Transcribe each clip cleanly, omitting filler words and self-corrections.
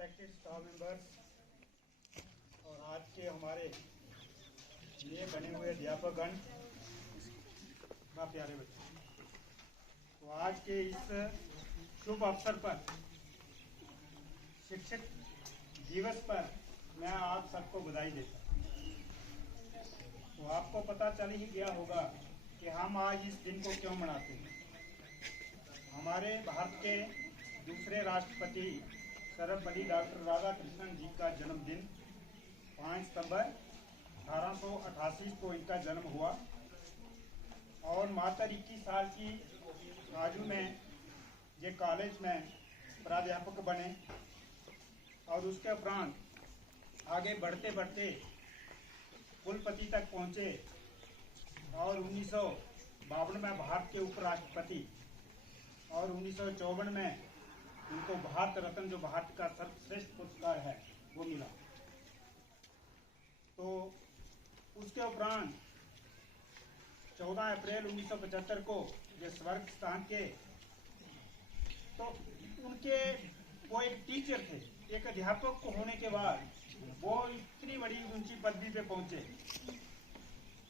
Respected staff members और आज के हमारे नए बने हुए अध्यापकगण, प्यारे बच्चे, तो आज के इस शुभ अवसर पर, शिक्षक दिवस पर मैं आप सबको बधाई देता हूँ। तो आपको पता चल ही गया होगा कि हम आज इस दिन को क्यों मनाते हैं। हमारे भारत के दूसरे राष्ट्रपति सर्वपल्ली डॉक्टर राधाकृष्णन जी का जन्मदिन 5 सितंबर 1888 को इनका जन्म हुआ और मात्र 21 साल की आयु में ये कॉलेज में प्राध्यापक बने और उसके उपरांत आगे बढ़ते बढ़ते कुलपति तक पहुंचे और 1952 में भारत के उपराष्ट्रपति और 1954 में उनको भारत रत्न, जो भारत का सर्वश्रेष्ठ पुरस्कार है, वो मिला। तो उसके उपरांत 14 अप्रैल 1975 को ये स्वर्ग स्थान के, तो उनके वो एक टीचर थे, एक अध्यापक को होने के बाद वो इतनी बड़ी ऊंची पदवी पे पहुंचे।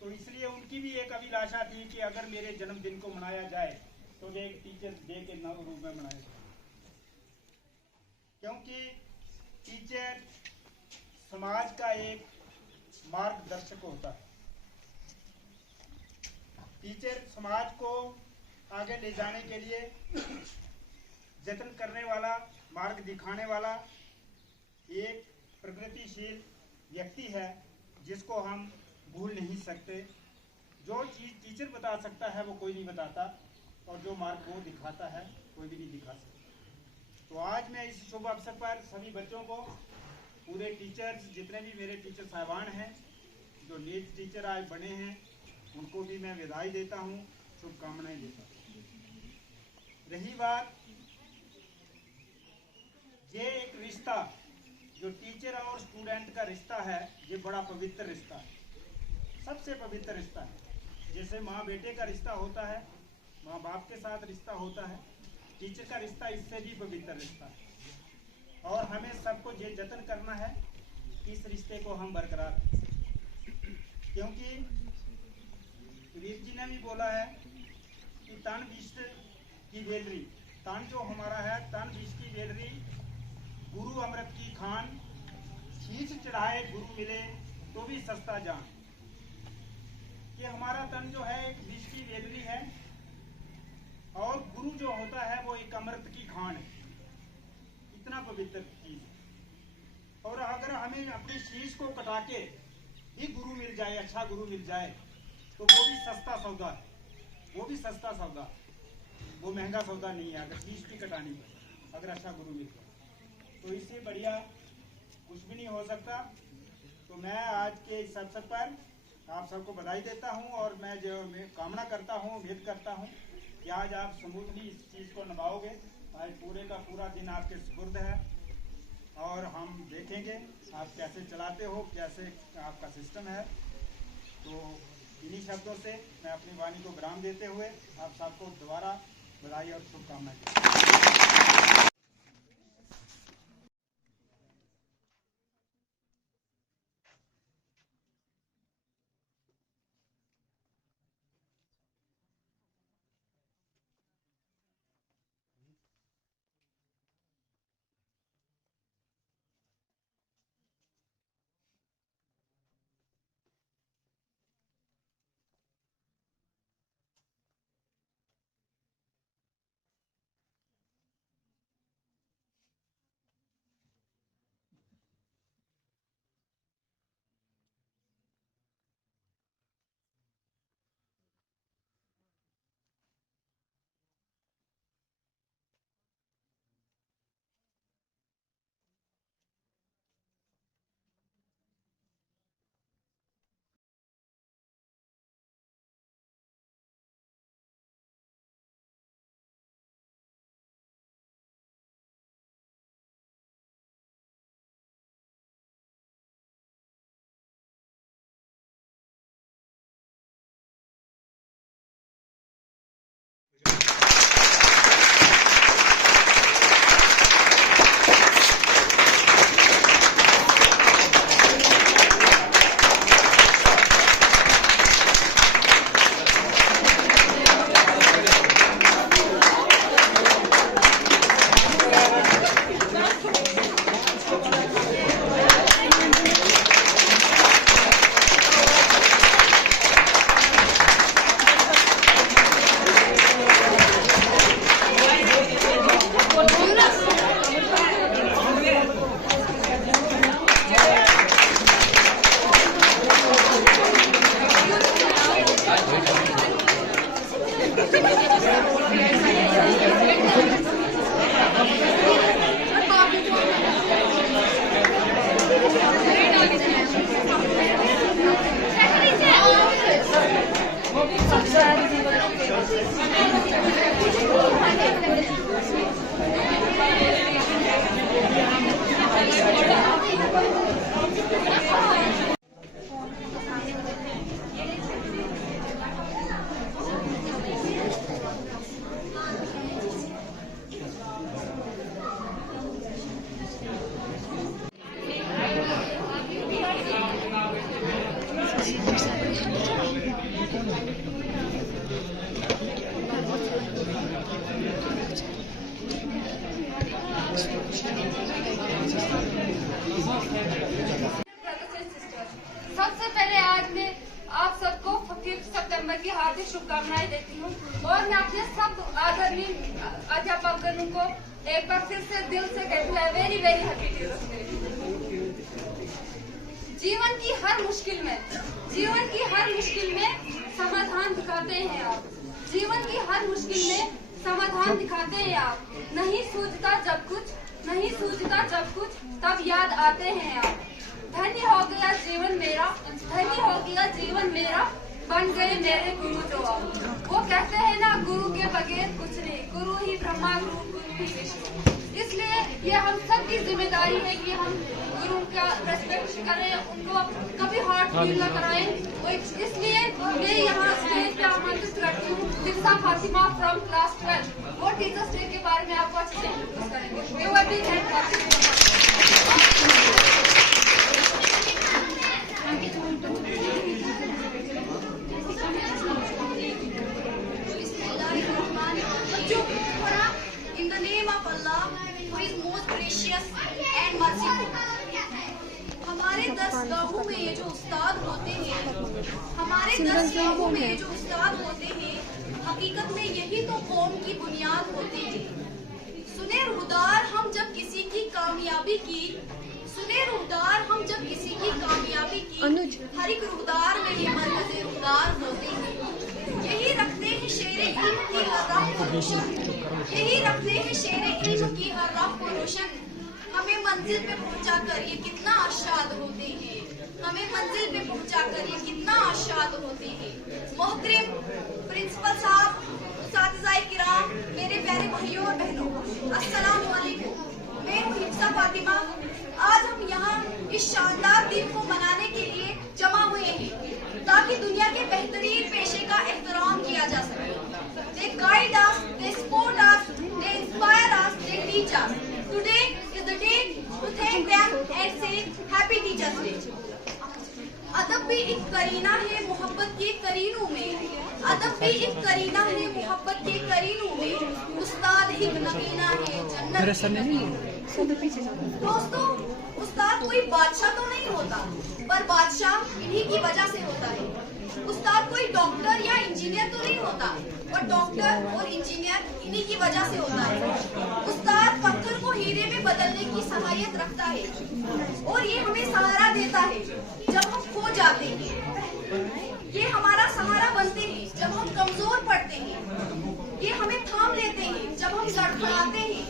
तो इसलिए उनकी भी एक अभिलाषा थी कि अगर मेरे जन्मदिन को मनाया जाए तो वे एक टीचर डे के नाम रूप में मनाए जाए, क्योंकि टीचर समाज का एक मार्गदर्शक होता है। टीचर समाज को आगे ले जाने के लिए जतन करने वाला, मार्ग दिखाने वाला एक प्रगतिशील व्यक्ति है जिसको हम भूल नहीं सकते। जो चीज टीचर बता सकता है वो कोई नहीं बताता, और जो मार्ग वो दिखाता है कोई भी नहीं दिखा सकता। तो आज मैं इस शुभ अवसर पर सभी बच्चों को, पूरे टीचर्स, जितने भी मेरे टीचर साहिबान हैं, जो नीट टीचर आज बने हैं, उनको भी मैं बधाई देता हूँ, शुभकामनाएं देता हूँ। रही बात ये एक रिश्ता, जो टीचर और स्टूडेंट का रिश्ता है, ये बड़ा पवित्र रिश्ता है, सबसे पवित्र रिश्ता है। जैसे माँ बेटे का रिश्ता होता है, माँ बाप के साथ रिश्ता होता है, टीचर का रिश्ता इससे भी पवित्र रिश्ता है। और हमें सबको ये जतन करना है इस रिश्ते को हम बरकरार, क्योंकि वीर जी ने भी बोला है कि तन विष्ट की बेलरी, तन जो हमारा है, तन विष्ट की बेलरी, गुरु अमृत की खान, शीश चढ़ाए गुरु मिले तो भी सस्ता जान। ये हमारा तन जो है एक विष की बेलरी है, और गुरु जो होता है वो एक अमृत की खान है। इतना पवित्र चीज है। और अगर हमें अपने शीश को कटा के ही गुरु मिल जाए, अच्छा गुरु मिल जाए, तो वो भी सस्ता सौदा है, वो भी सस्ता सौदा, वो महंगा सौदा नहीं है। अगर शीश भी कटानी है, अगर अच्छा गुरु मिल जाए, तो इससे बढ़िया कुछ भी नहीं हो सकता। तो मैं आज के इस अवसर पर आप सबको बधाई देता हूं, और मैं कामना करता हूं, उम्मीद करता हूं कि आज आप स्मूथली इस चीज़ को निभाओगे। आज पूरे का पूरा दिन आपके सुपुर्द है, और हम देखेंगे आप कैसे चलाते हो, कैसे आपका सिस्टम है। तो इन्हीं शब्दों से मैं अपनी वाणी को विराम देते हुए आप सबको दोबारा बधाई और शुभकामनाएं देता हूं। मैं अपने सब आदरणीय अध्यापकगणों को एक बार फिर से दिल से कहती हूँ very very happy teachers day. जीवन की हर मुश्किल में समाधान दिखाते हैं आप। जीवन की हर मुश्किल में समाधान दिखाते हैं आप। नहीं सूझता जब कुछ तब याद आते हैं आप। धन्य हो गया जीवन मेरा बन गए मेरे गुरु जो आप। वो कहते हैं ना गुरु के बगैर कुछ नहीं, गुरु ही ब्रह्मा गुरु ही विष्णु। इसलिए ये हम सब की जिम्मेदारी है कि हम गुरु का रेस्पेक्ट करें, उनको कभी हार्ट फील न कराएं। इसलिए मैं यहाँ स्टेज पे आमंत्रित करती हूँ लिप्सा फातिमा फ्रॉम क्लास 12। वो टीचर्स डे के बारे में आपको अच्छे से इंट्रोड्यूस करेंगे। In the name of Allah, who is most gracious and merciful. हमारे 10 गाँवों में ये जो उस्ताद होते हैं, हकीकत में यही तो कौम की बुनियाद होते हैं। सुने रुदार हम जब किसी की कामयाबी की, हर एक रुदार में ये मरकज़े रुदार होते हैं। यही रखते हैं शेरे इल्म की हर राह को रोशन। हमें मंजिल पे पहुंचा कर ये कितना आशाद होते हैं। मोहतरम प्रिंसिपल साहब, उस्ताद-ए किराम, मेरे प्यारे भाइयों और बहनों, अस्सलाम वालेकुम। मैं हूँ लिप्सा फातिमा। आज हम यहाँ इस शानदार दिन को मनाने के लिए जमा हुए हैं ताकि दुनिया के बेहतरीन पेशे का एहतराम किया जा सके। They guide us, they support us, they inspire us, they teach us. Today is the day to thank them and say Happy Teachers Day. अदब भी एक करीना है मोहब्बत के करीनों में, उस्ताद एक नगीना है जन्नत में। दोस्तों, उस्ताद कोई बादशाह तो नहीं होता, पर बादशाह इन्हीं की वजह से होता है। उस्ताद कोई डॉक्टर या इंजीनियर तो नहीं होता, पर डॉक्टर और इंजीनियर इन्हीं की वजह से होता है। उस्ताद पत्थर को हीरे में बदलने की सलाहियत रखता है और ये हमें सहारा देता है जब हम खो जाते हैं। ये हमारा सहारा बनते हैं जब हम कमजोर पड़ते हैं। ये हमें थाम लेते हैं जब हम लड़खड़ाते हैं।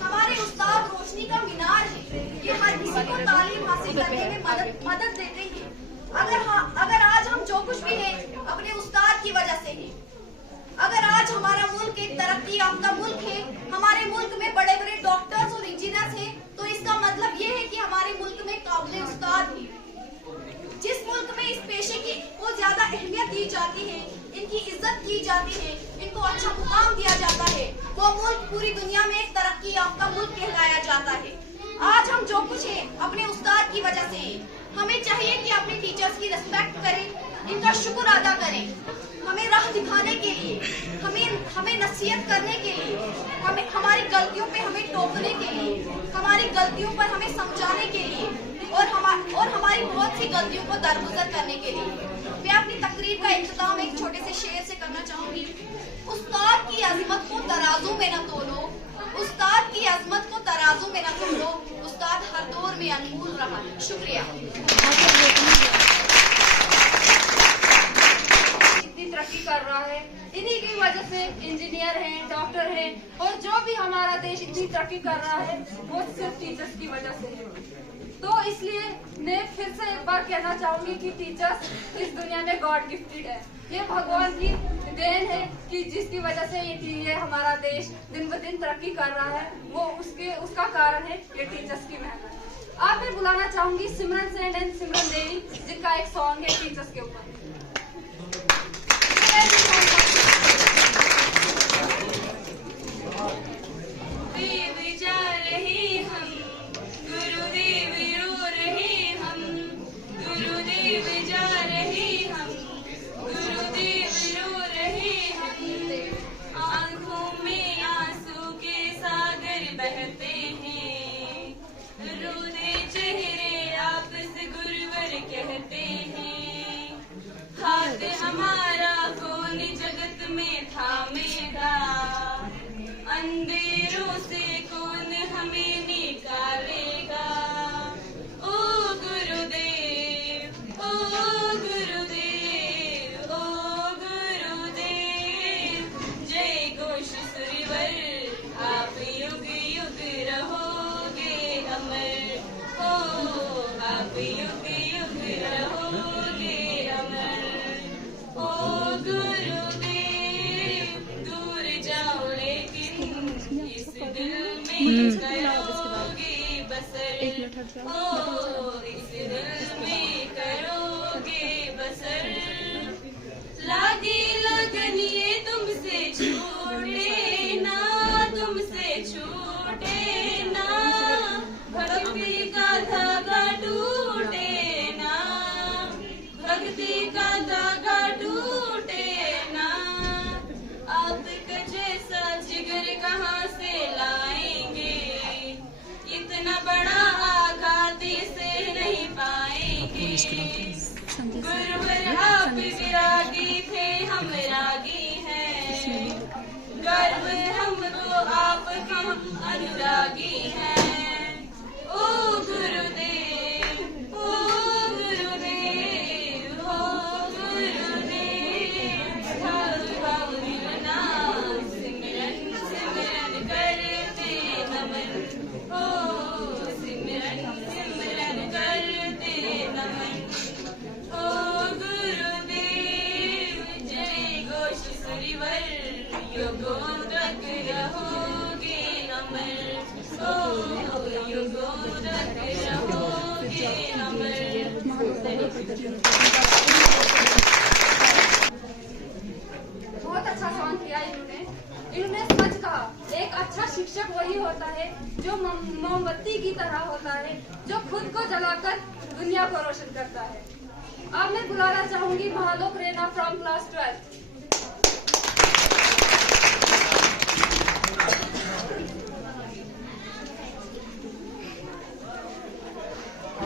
हमारे उस्ताद रोशनी का मीनार है। ये हर किसी को तालीम हासिल करने में मदद देते हैं। अगर आज हम जो कुछ भी हैं अपने उस्ताद की वजह से है। अगर आज हमारा मुल्क एक तरक्की याफ्ता मुल्क है, हमारे मुल्क में बड़े बड़े डॉक्टर्स और इंजीनियर्स हैं, तो इसका मतलब ये है कि हमारे मुल्क में काबिल उस्ताद हैं। जिस मुल्क में इस पेशे की को ज्यादा अहमियत दी जाती है, इनकी इज्जत की जाती है, इनको अच्छा मुकाम दिया जाता है, वो मुल्क पूरी दुनिया में एक तरक्की याफ्ता मुल्क कहलाया जाता है। आज हम जो कुछ है अपने उस्ताद की वजह से है। हमें चाहिए कि अपने टीचर्स की रिस्पेक्ट करें, इनका शुक्र अदा करें। हमें राह दिखाने के लिए, हमें नसीहत करने के लिए, हमें हमारी गलतियों पे हमें टोकने के लिए, हमारी गलतियों पर हमें समझाने के लिए और हमारी बहुत सी गलतियों को दरगुजर करने के लिए। मैं अपनी तकरीर का इख्तिताम एक छोटे से शेर से करना चाहूंगी। उस्ताद की अजमत को तराजू में न तोलो, उस्ताद की अजमत को तराजू में न तोलो, उस्ताद हर दौर में अनमोल रहा। शुक्रिया। इतनी तरक्की कर रहा है, इन्हीं की वजह से इंजीनियर हैं, डॉक्टर हैं, और जो भी हमारा देश इतनी तरक्की कर रहा है वो सिर्फ टीचर्स की वजह से है। तो इसलिए मैं फिर से एक बार कहना चाहूंगी कि टीचर्स इस दुनिया में गॉड गिफ्टेड है। ये भगवान की देन है कि जिसकी वजह से ये हमारा देश दिन ब दिन तरक्की कर रहा है, वो उसका कारण है ये टीचर्स की मेहनत। आप मैं बुलाना चाहूंगी सिमरन सेन एंड सिमरन देवी, जिनका एक सॉन्ग है टीचर्स के ऊपर। करोगे बसर, ओ इस दिल में करोगे बसर, लागे लगन ये तुमसे छूटे ना, तुमसे छूटे ना, भक्ति का धागा टूटे ना, भक्ति का धागा टूटे ना, आपका जैसा जिगर कहाँ से लाएंगे, इतना बड़ा आघात से नहीं पाएंगे, गुरुवर आप विरागी थे हम रागी हैं, गर्व हमको आपका अनुरागी हैं, ओ गुरुदेव, ओ गुरुदेव, ओ गुरुदेव, भाव मिलना सिमरन सिमरन करते नमन, ओ सिमरन सिमरन करते नमन, ओ गुरुदेव जय घोष सुरिवर, युगों तक रहोगे अमर, ओ युगों तक रहोगे अमर। बहुत अच्छा सॉन्ग किया इन्होंने सच कहा। एक अच्छा शिक्षक वही होता है जो मोमबत्ती की तरह होता है, जो खुद को जलाकर दुनिया को रोशन करता है। अब मैं बुलाना चाहूंगी महालोक रेना फ्रॉम क्लास 12।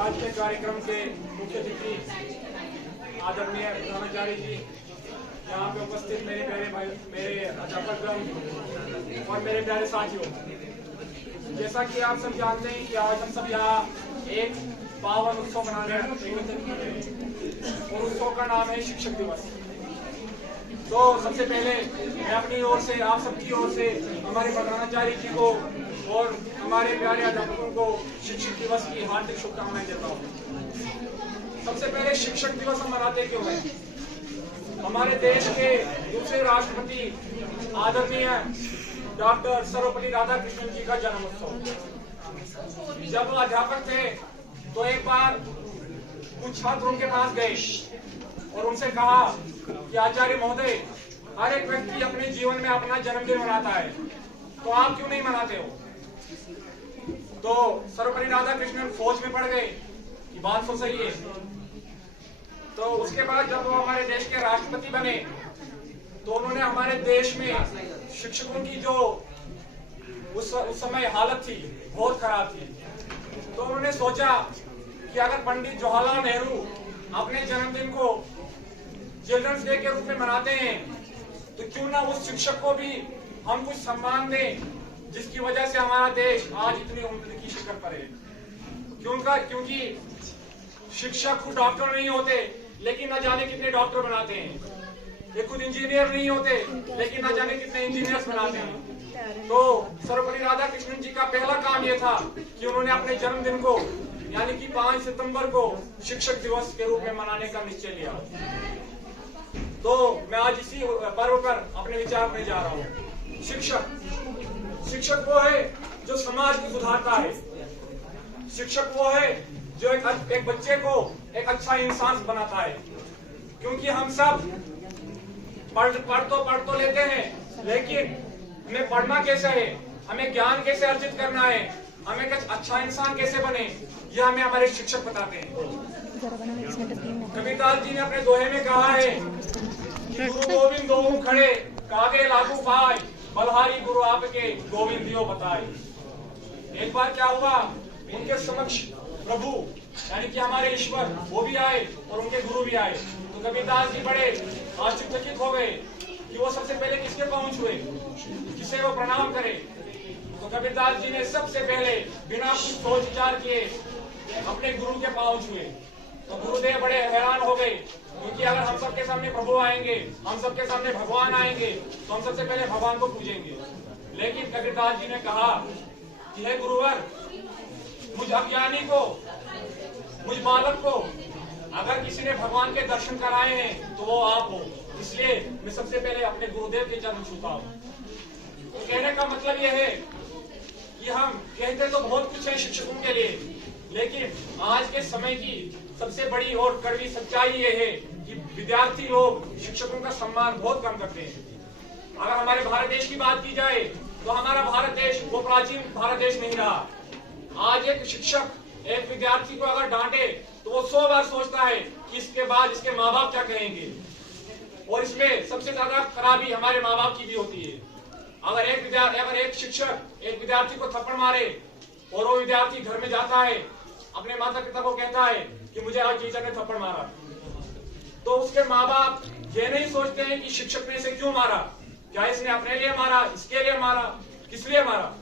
आज के कार्यक्रम के मुख्य अतिथि आदरणीय प्रधानाचार्य जी, यहाँ पे उपस्थित मेरे प्यारे भाई, मेरे अध्यापक और मेरे प्यारे साथियों, जैसा कि आप सब जानते हैं कि आज हम सब यहाँ एक पावन उत्सव मना रहे हैं और उत्सव का नाम है शिक्षक दिवस। तो सबसे पहले मैं अपनी ओर से, आप सबकी ओर से हमारे प्रधानाचार्य जी को और हमारे प्यारे अध्यापकों को शिक्षक दिवस की हार्दिक शुभकामनाएं देता हूँ। सबसे पहले शिक्षक दिवस हम मनाते क्यों हैं? हमारे देश के दूसरे राष्ट्रपति आदरणीय डॉक्टर सर्वपल्ली राधाकृष्णन जी का जन्म उत्सव। जब वो अध्यापक थे तो एक बार कुछ छात्र उनके पास गए और उनसे कहा कि आचार्य महोदय, हर एक व्यक्ति अपने जीवन में अपना जन्मदिन मनाता है, तो आप क्यों नहीं मनाते हो? तो सर्वपल्ली राधाकृष्णन फौज में पड़ गए, ये बात तो सही है। तो उसके बाद जब वो हमारे देश के राष्ट्रपति बने तो उन्होंने हमारे देश में शिक्षकों की जो उस समय हालत थी बहुत खराब थी, तो उन्होंने सोचा कि अगर पंडित जवाहरलाल नेहरू अपने जन्मदिन को चिल्ड्रंस डे के रूप में मनाते हैं तो क्यों ना उस शिक्षक को भी हम कुछ सम्मान दें जिसकी वजह से हमारा देश आज इतनी उन्नति की शिखर पर है। क्योंकि शिक्षक खुद डॉक्टर नहीं होते लेकिन न जाने कितने डॉक्टर बनाते हैं, ये खुद इंजीनियर नहीं होते लेकिन न जाने कितने इंजीनियर्स बनाते हैं। तो सर्वपल्ली राधाकृष्णन जी का पहला काम ये था कि उन्होंने अपने जन्मदिन को यानी कि 5 सितंबर को शिक्षक दिवस के रूप में मनाने का निश्चय लिया। तो मैं आज इसी पर्व पर अपने विचार में जा रहा हूँ। शिक्षक वो है जो समाज को सुधारता है। शिक्षक वो है जो एक बच्चे को एक अच्छा इंसान बनाता है। क्योंकि हम सब पढ़ तो लेते हैं, लेकिन हमें पढ़ना कैसे है, हमें ज्ञान कैसे अर्जित करना है, हमें कुछ अच्छा इंसान कैसे बने, यह हमें हमारे शिक्षक बताते हैं। कबीरदास जी ने अपने दोहे में कहा है कि गुरु गोविंद दोहु खड़े कागे लागू पाए, बलहारी गुरु आपके गोविंद दियो बताए। एक बार क्या हुआ, उनके समक्ष प्रभु यानी कि हमारे ईश्वर वो भी आए और उनके गुरु भी आए। तो कबीरदास जी बड़े आश्चर्यचकित हो गए कि वो सबसे पहले किसके पांव छुए, किसे वो प्रणाम करे। तो कबीरदास जी ने सबसे पहले बिना कुछ सोच विचार किए अपने गुरु के पांव छुए। तो गुरुदेव बड़े हैरान हो गए, क्योंकि अगर हम सबके सामने प्रभु आएंगे, हम सबके सामने भगवान आएंगे तो हम सबसे पहले भगवान को पूजेंगे। लेकिन कबीरदास जी ने कहा कि हे गुरुवर, मुझ अज्ञानी को, मुझ बालक को अगर किसी ने भगवान के दर्शन कराए हैं तो वो आप हो, इसलिए मैं सबसे पहले अपने गुरुदेव के चरण छूता हूँ। तो कहने का मतलब यह है कि हम कहते तो बहुत कुछ है शिक्षकों के लिए, लेकिन आज के समय की सबसे बड़ी और कड़वी सच्चाई ये है कि विद्यार्थी लोग शिक्षकों का सम्मान बहुत कम करते हैं। अगर हमारे भारत देश की बात की जाए तो हमारा भारत देश वो प्राचीन भारत देश नहीं रहा। आज एक शिक्षक एक विद्यार्थी को अगर डांटे तो वो 100 बार सोचता है कि इसके बाद इसके माँ बाप क्या कहेंगे, और इसमें सबसे ज्यादा खराबी हमारे माँ बाप की भी होती है। अगर एक शिक्षक एक विद्यार्थी को थप्पड़ मारे और वो विद्यार्थी घर में जाता है, अपने माता पिता को कहता है कि मुझे आज टीचर ने थप्पड़ मारा, तो उसके माँ बाप ये नहीं सोचते हैं कि शिक्षक ने इसे क्यों मारा, क्या इसने अपने लिए मारा, इसके लिए मारा, किस लिए मारा।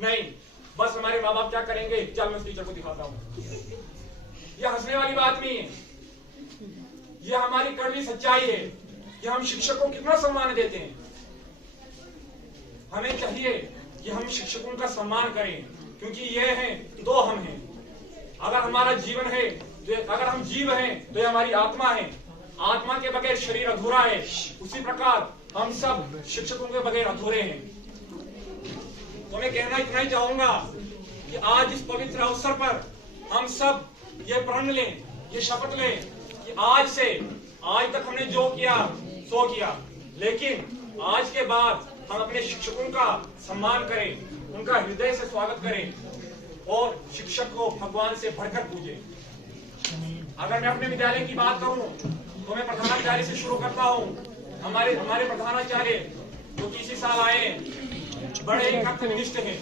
नहीं, बस हमारे माँ बाप क्या करेंगे, चल मैं उस टीचर को दिखाता हूँ। यह हंसने वाली बात नहीं है, यह हमारी कड़वी सच्चाई है कि हम शिक्षक को कितना सम्मान देते हैं। हमें चाहिए कि हम शिक्षकों का सम्मान करें, क्योंकि ये हैं दो हम हैं। अगर हमारा जीवन है, अगर हम जीव हैं तो ये हमारी आत्मा है। आत्मा के बगैर शरीर अधूरा है, उसी प्रकार हम सब शिक्षकों के बगैर अधूरे हैं। तो मैं कहना इतना ही चाहूंगा कि आज इस पवित्र अवसर पर हम सब ये प्रण लें, ये शपथ लें कि आज तक हमने जो किया सो किया, लेकिन आज के बाद हम अपने शिक्षकों का सम्मान करें, उनका हृदय से स्वागत करें और शिक्षक को भगवान से बढ़कर पूजें। अगर मैं अपने विद्यालय की बात करूं तो मैं प्रधानाचार्य से शुरू करता हूं। हमारे प्रधानाचार्य जो इसी साल आए, बड़े ही कर्तव्यनिष्ठ हैं।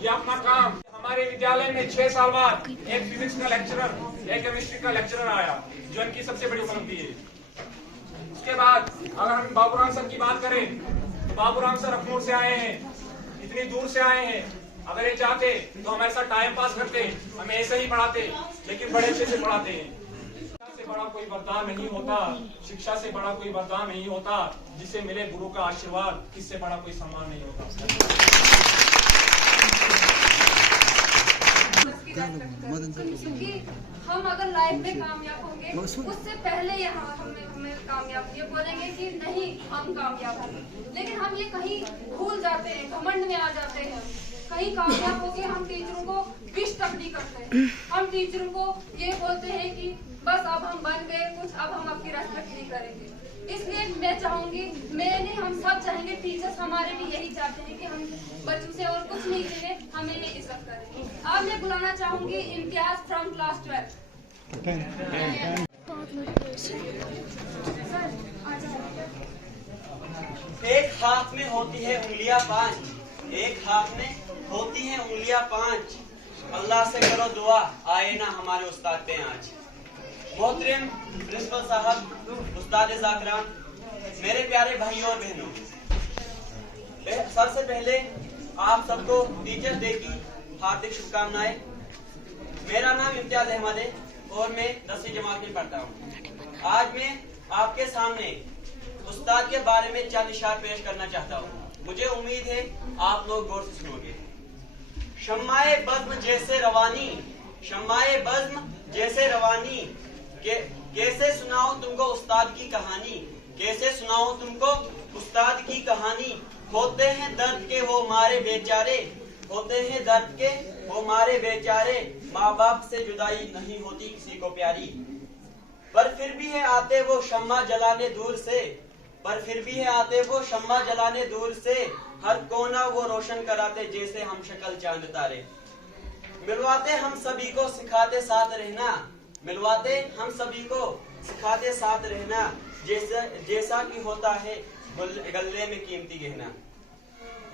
ये अपना काम, हमारे विद्यालय में 6 साल बाद एक फिजिक्स का लेक्चरर, एक केमिस्ट्री का लेक्चरर आया, जो इनकी सबसे बड़ी उपलब्धि है। उसके बाद अगर हम बाबूराम सर की बात करें तो बाबूराम सर अखनूर से आए हैं, इतनी दूर से आए हैं। अगर ये चाहते तो हमारे साथ टाइम पास करते, हमें ऐसे ही पढ़ाते, लेकिन बड़े अच्छे से पढ़ाते हैं। शिक्षा से बड़ा कोई वरदान नहीं होता, शिक्षा से बड़ा कोई वरदान नहीं होता, जिसे मिले गुरु का आशीर्वाद, इससे बड़ा कोई सम्मान नहीं होता। क्योंकि हम अगर लाइफ में कामयाब होंगे, उससे पहले यहाँ हमें कामयाब ये बोलेंगे कि नहीं हम कामयाब होंगे, लेकिन हम ये कहीं भूल जाते हैं, घमंड में आ जाते हैं। कहीं कामयाब होके हम टीचरों को विश तक नहीं करते हैं। हम टीचरों को ये बोलते हैं कि बस अब हम बन गए कुछ, अब हम आपकी रेस्पेक्ट नहीं करेंगे। इसलिए मैं चाहूंगी, मैं नहीं हम सब चाहेंगे, टीचर्स हमारे भी यही चाहते हैं कि हम बच्चों से और कुछ नहीं करें, हमें ये इज्जत करें। अब मैं बुलाना चाहूंगी इम्तियाज फ्रॉम क्लास 12। एक हाथ में होती है उंगलियां 5, एक हाथ में होती है उंगलियां 5। अल्लाह से करो दुआ, आए ना हमारे उस्ताद पे आज। मोहतरम प्रिंसिपल साहब, उस्ताद ज़ाकरान, मेरे प्यारे भाइयों और बहनों, सबसे पहले आप सबको टीचर्स डे की हार्दिक शुभकामनाएं। मेरा नाम इम्तियाज अहमद है और मैं 10वीं जमात में पढ़ता हूँ। आज मैं आपके सामने उस्ताद के बारे में चंद इशार पेश करना चाहता हूँ। मुझे उम्मीद है आप लोग गौर से सुनोगे। शम्माए बज़्म जैसे रवानी, शम्माए बज़्म जैसे रवानी, कैसे सुनाओ तुमको उस्ताद की कहानी, कैसे सुनाओ तुमको उस्ताद की कहानी। होते हैं दर्द के वो मारे बेचारे, होते हैं दर्द के वो मारे बेचारे। माँ बाप से जुदाई नहीं होती किसी को प्यारी, पर फिर भी है आते वो शम्मा जलाने दूर से, पर फिर भी है आते वो शम्मा जलाने दूर से। हर कोना वो रोशन कराते जैसे हम शक्ल चांद तारे। मिलवाते हम सभी को सिखाते साथ रहना, मिलवाते हम सभी को सिखाते साथ रहना। जैसा कि होता है गले में कीमती गहना।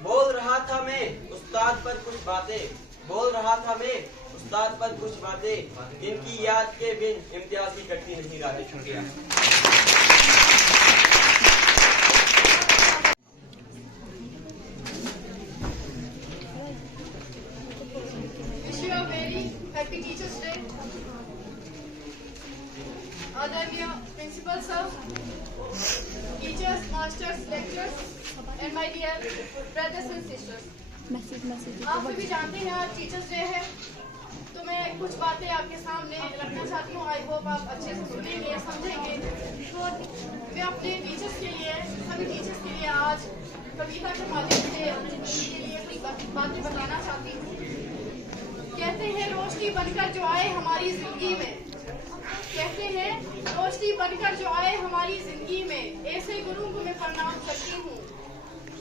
बोल रहा था मैं उस्ताद पर कुछ बातें, बोल रहा था मैं उस्ताद पर कुछ बातें। इनकी याद के बिन इम्तियाज की कटती नहीं रातें। शुक्रिया। Happy Teachers Day. Adanya Principal Sir, teachers, masters, lecturers, and my dear brothers and sisters. आप सभी जानते हैं आज टीचर्स डे है, तो मैं कुछ बातें आपके सामने रखना चाहती हूँ। आई होप आप अच्छे से सुनेंगे, समझेंगे। तो मैं अपने टीचर्स के लिए, सभी टीचर्स के लिए आज कविता के माध्यम से उनके लिए बातें बताना चाहती हूँ। कहते हैं रोशनी बनकर जो आए हमारी जिंदगी में, कहते हैं रोशनी बनकर जो आए हमारी जिंदगी में, ऐसे गुरु को मैं प्रणाम करती हूँ।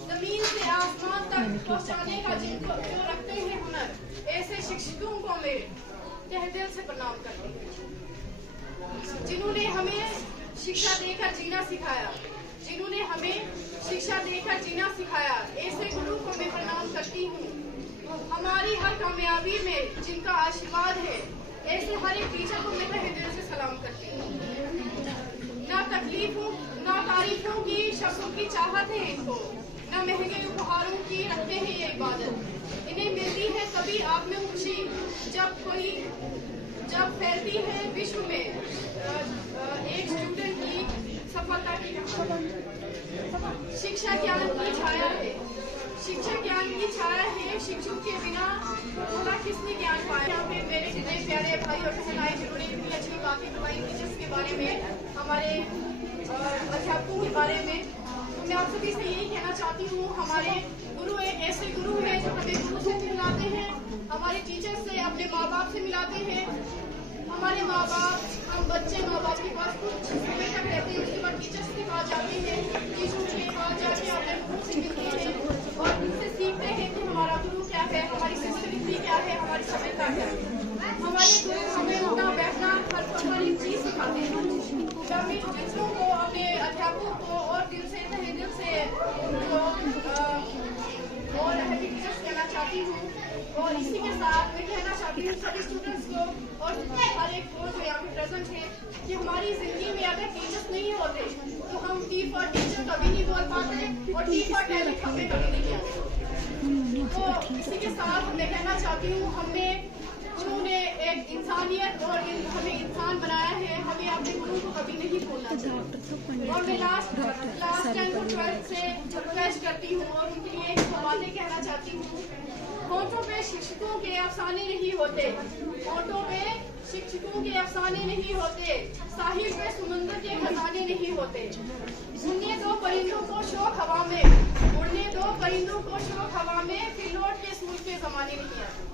जमीन से आसमान तक पहुँचाने का जिनको जो रखते हैं हुनर, ऐसे शिक्षकों को मैं तहे दिल से प्रणाम करती हूँ। जिन्होंने हमें शिक्षा देकर जीना सिखाया, जिन्होंने हमें शिक्षा देकर जीना सिखाया, ऐसे गुरु को मैं प्रणाम करती हूँ। हमारी हर कामयाबी में जिनका आशीर्वाद है, ऐसे हर एक टीचर को मैं तहे दिल से सलाम करती हूँ। ना तकलीफों ना तारीफों की शब्दों की चाहत है इनको, ना महंगे उपहारों की रखते हैं ये इबादत। इन्हें मिलती है कभी आप में खुशी जब फैलती है विश्व में एक स्टूडेंट की सफलता की कहानी। शिक्षा ज्ञान की छाया है, शिक्षा ज्ञान की छाया है, शिक्षक के बिना भला किसने ज्ञान पाया। यहाँ पे मेरे जितने प्यारे भाई और बहन आए जिन्होंने इतनी अच्छी बातें बताई टीचर्स के बारे में, हमारे अध्यापकों के बारे में, मैं आप सभी से यही कहना चाहती हूँ, हमारे गुरु ऐसे गुरु हैं जो हमें गुरु से मिलाते हैं, हमारे टीचर से, अपने माँ बाप से मिलाते हैं। हमारे माँ बाप, हम बच्चे माँ बाप के पास कुछ समय तक रहते हैं, उसके बाद टीचर्स के पास जाते हैं, टीचरों के पास जाके अपने गुरु से मिलते हैं और उनसे सीखते हैं कि हमारा गुरु क्या है, हमारी संस्कृति क्या है, हमारी सभ्यता क्या है। हमारे गुरु हमें उठना बैठना हर एक चीज सिखाते हैं। मैं अपने टीचरों को, अपने अध्यापकों को और दिल से तहे दिल से और हैप्पी टीचर्स कहना चाहती हूँ। और इसी के साथ मैं कहना चाहती हूँ सभी स्टूडेंट्स को और हर एक को जो यहाँ पे प्रेजेंट है कि हमारी जिंदगी में अगर टीचर्स नहीं होते तो हम टी फॉर टीचर कभी नहीं बोल पाते और टी फॉर टैलेंट हमें कभी नहीं किया। तो इसी के साथ मैं कहना चाहती हूँ, हमें उन्होंने एक इंसानियत और हमें इंसान बनाया है, हमें अपने गुरु को कभी नहीं भूलना चाहिए। और मैं लास्ट 10 to 12 से रिक्वेस्ट करती हूँ और उनके लिए बातें कहना चाहती हूँ। होठों पे शिक्षकों के अफसाने नहीं होते, होठों पे शिक्षकों के अफसाने नहीं होते, साहिल पे समुद्र के खजाने नहीं होते। उड़ने दो परिंदों को शौक हवा में, उड़ने दो परिंदों को शौक हवा में, फिर लौट के स्कूल के जमाने नहीं आते।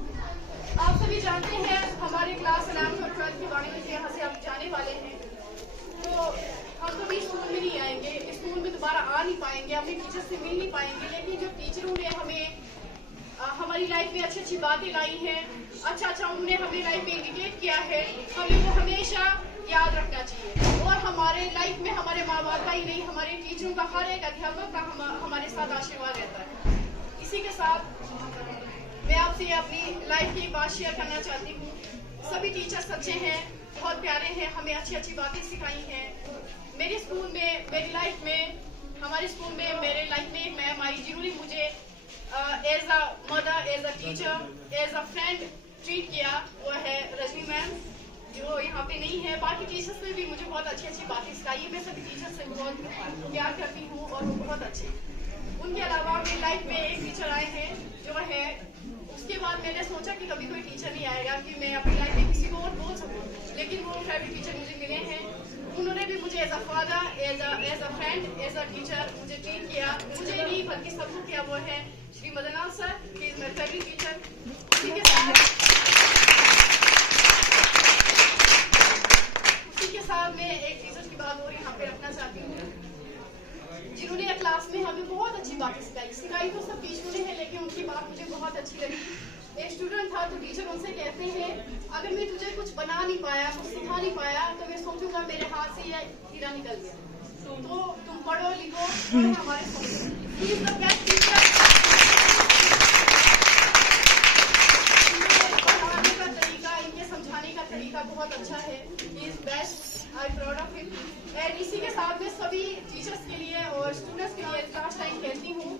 आप सभी जानते हैं हमारे क्लास 11 और 12 के बारे में यहाँ से आप जाने वाले हैं, तो हम कभी स्कूल में नहीं आएंगे, स्कूल में दोबारा आ नहीं पाएंगे, अपने टीचर से मिल नहीं पाएंगे, लेकिन जो टीचरों ने हमें हमारी लाइफ में अच्छी अच्छी बातें लाई हैं, अच्छा उन्होंने हमें लाइफ में इंडिकेट किया है, हमें वो हमेशा याद रखना चाहिए। और हमारे लाइफ में हमारे माँ बाप का ही नहीं, हमारे टीचरों का, हर एक अध्यापक का हमारे साथ आशीर्वाद रहता है। इसी के साथ मैं आपसे अपनी लाइफ की बात शेयर करना चाहती हूँ। सभी टीचर्स अच्छे हैं, बहुत प्यारे हैं, हमें अच्छी अच्छी बातें सिखाई हैं। मेरे स्कूल में, मेरी लाइफ में, हमारे स्कूल में मेरे लाइफ में एक मैम आई जिन्होंने मुझे as a mother, as a teacher, as a friend treat किया। वो है रजनी मैम, जो यहाँ पे नहीं है। बाकी टीचर्स ने भी मुझे बहुत अच्छी अच्छी बातें सिखाई। मैं सभी टीचर्स से बहुत प्यार करती हूँ और वो बहुत अच्छे। उनके अलावा मेरी लाइफ में एक टीचर आए हैं जो है, उसके बाद मैंने सोचा कि कभी कोई टीचर नहीं आएगा कि मैं अपनी लाइफ में किसी को और बोल सकूँ, लेकिन वो फेवरेट टीचर मुझे मिले हैं। उन्होंने भी मुझे as a father, as a friend, as a teacher मुझे ट्रीट किया। मुझे नहीं बल्कि सबको किया। वो है Shri Madanlal sir, he is my favourite teacher. उसी के साथ मैं एक टीचर की बात और यहाँ पे रखना चाहती हूँ जिन्होंने क्लास में हमें बहुत अच्छी बातें सिखाई तो सब टीचरों ने है, लेकिन उनकी बात मुझे बहुत अच्छी लगी। एक स्टूडेंट था तो टीचर उनसे कहते हैं, अगर मैं तुझे कुछ बना नहीं पाया, कुछ सिखा नहीं पाया, तो मैं सोचूंगा मेरे हाथ से यह हीरा निकल गया। तो तुम पढ़ो लिखो और हमारे पढ़ाने का तरीका, इनके समझाने का तरीका बहुत अच्छा है। He is best, I am proud of him. And इसी के साथ में सभी टीचर्स के लिए और स्टूडेंट्स के लिए लास्ट टाइम कहती हूँ,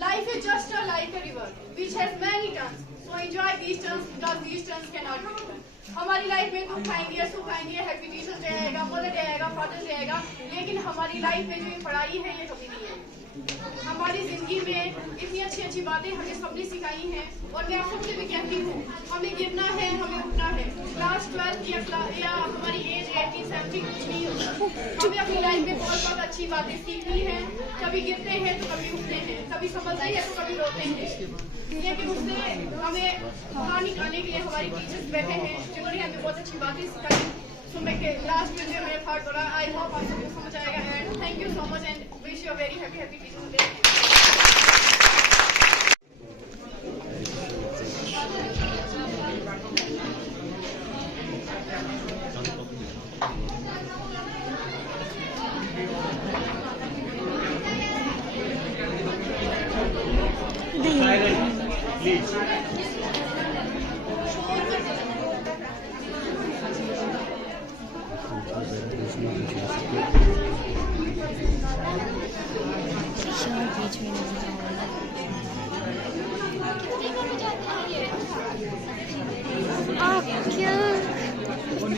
life is just like a river which has many turns, so enjoy these turns because these turns cannot be returned. हमारी लाइफ में दुख आएंगे, सुख आएंगे, हैप्पी टीचर डे आएगा, मदर डे आएगा, फादर डे आएगा, लेकिन हमारी लाइफ में जो ये पढ़ाई है ये कभी नहीं है। हमारी जिंदगी में इतनी अच्छी अच्छी बातें हमें सबने सिखाई हैं और मैं आप सबसे भी कहती हूँ हमें गिरना है, हमें उठना है। क्लास 12 या हमारी एज 18, 17 कुछ नहीं होता। हमें अपनी लाइफ में बहुत बहुत अच्छी बातें सीखनी है। कभी गिरते हैं तो कभी उठते हैं, कभी संभलते हैं तो कभी रोते हैं। लेकिन उससे हमें बाहर निकालने के लिए हमारी टीचर्स बैठे हैं जिन्होंने हमें बहुत अच्छी बातें सिखाई। So मैं लास्ट में जो मेरे पार्ट बोला, आई होप आप सबको समझ आएगा and thank you so much and wish you a very happy teachers day.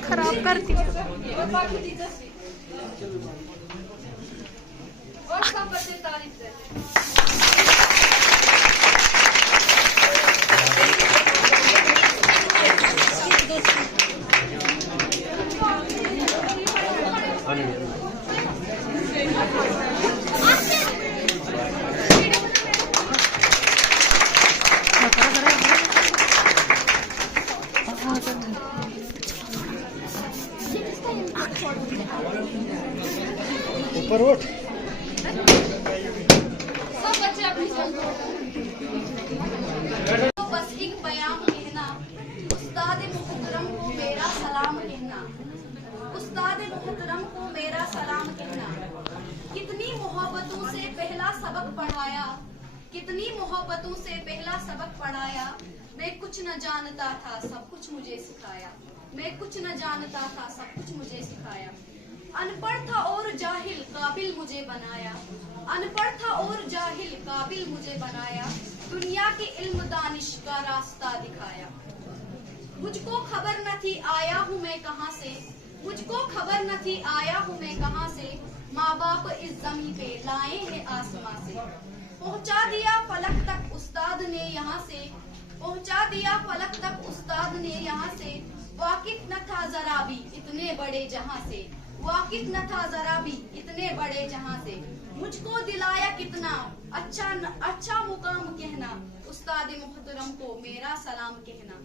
खराब करती और बाकी टीचर्स भी और सब बच्चे तारीफ करते। ऊपर उठ। सब बच्चे अपनी तो बस एक बयान कहना, उस्ताद मुहतरम को मेरा सलाम कहना, उस्ताद मुहतरम को मेरा सलाम कहना। कितनी मोहब्बतों से पहला सबक पढ़ाया, कितनी मोहब्बतों से पहला सबक पढ़ाया। मैं कुछ न जानता था सब कुछ मुझे सिखाया, मैं कुछ न जानता था सब कुछ मुझे सिखाया। अनपढ़ था और जाहिल काबिल मुझे बनाया, अनपढ़ था और जाहिल काबिल मुझे बनाया। दुनिया के इल्म दानिश का रास्ता दिखाया। मुझको खबर न थी आया हूँ मैं कहाँ से, मुझको खबर न थी आया हूँ मैं कहाँ से। माँ बाप इस जमीन पे लाए हैं आसमां से, पहुँचा दिया फलक तक उस्ताद ने यहाँ से, पहुँचा दिया फलक तक उस्ताद ने यहाँ से। वाकिफ न था जरा भी इतने बड़े जहाँ से, वाकिफ न था जरा भी इतने बड़े जहाँ से। मुझको दिलाया कितना अच्छा मुकाम कहना, उस्ताद मुहतरम को मेरा सलाम कहना।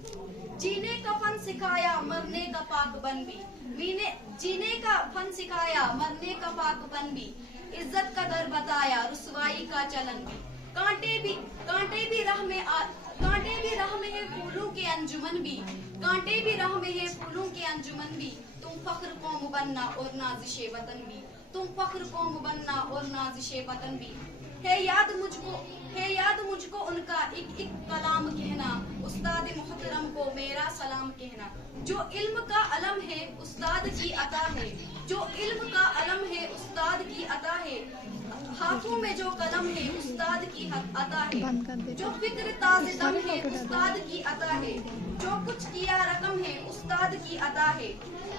जीने का फन सिखाया मरने का पाक बन भी, जीने का फन सिखाया मरने का पाक बन भी। इज्जत का दर बताया रुसवाई का चलन भी। कांटे भी राह में है फूलों के अंजुमन भी, कांटे भी राह में है फूलों के अंजुमन भी। तुम फख्र कौम बनना और नाज़िशे वतन भी, तुम फख्र कौम बनना और नाज़िशे वतन भी। है याद मुझको उनका एक एक कलाम कहना, उस्ताद मुहतरम को मेरा सलाम कहना। जो इल्म का अलम है उस्ताद की अता है, जो इल्म का अलम है उस्ताद की अता है। हाथों में जो कलम है उस्ताद की अता है, जो फिक्र ताज़े दम है उस्ताद की अता है। जो कुछ किया रकम है उस्ताद की अता है,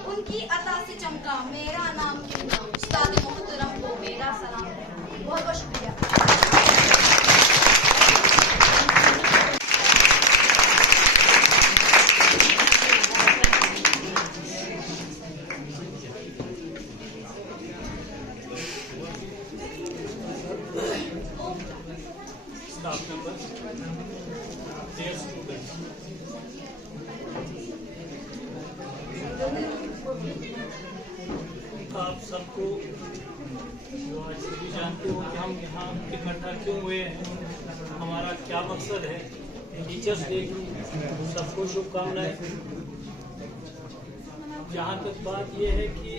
उनकी अता से चमका मेरा नाम कहना। उस्ताद मुहतरम को मेरा सलाम। बहुत बहुत शुक्रिया। Staff members, dear students, आप सबको जो आज सभी जानते हो कि हम यहाँ इकट्ठा क्यों हुए हैं, हमारा क्या मकसद है। टीचर्स डे की सबको शुभकामनाएं। जहाँ तक बात यह है कि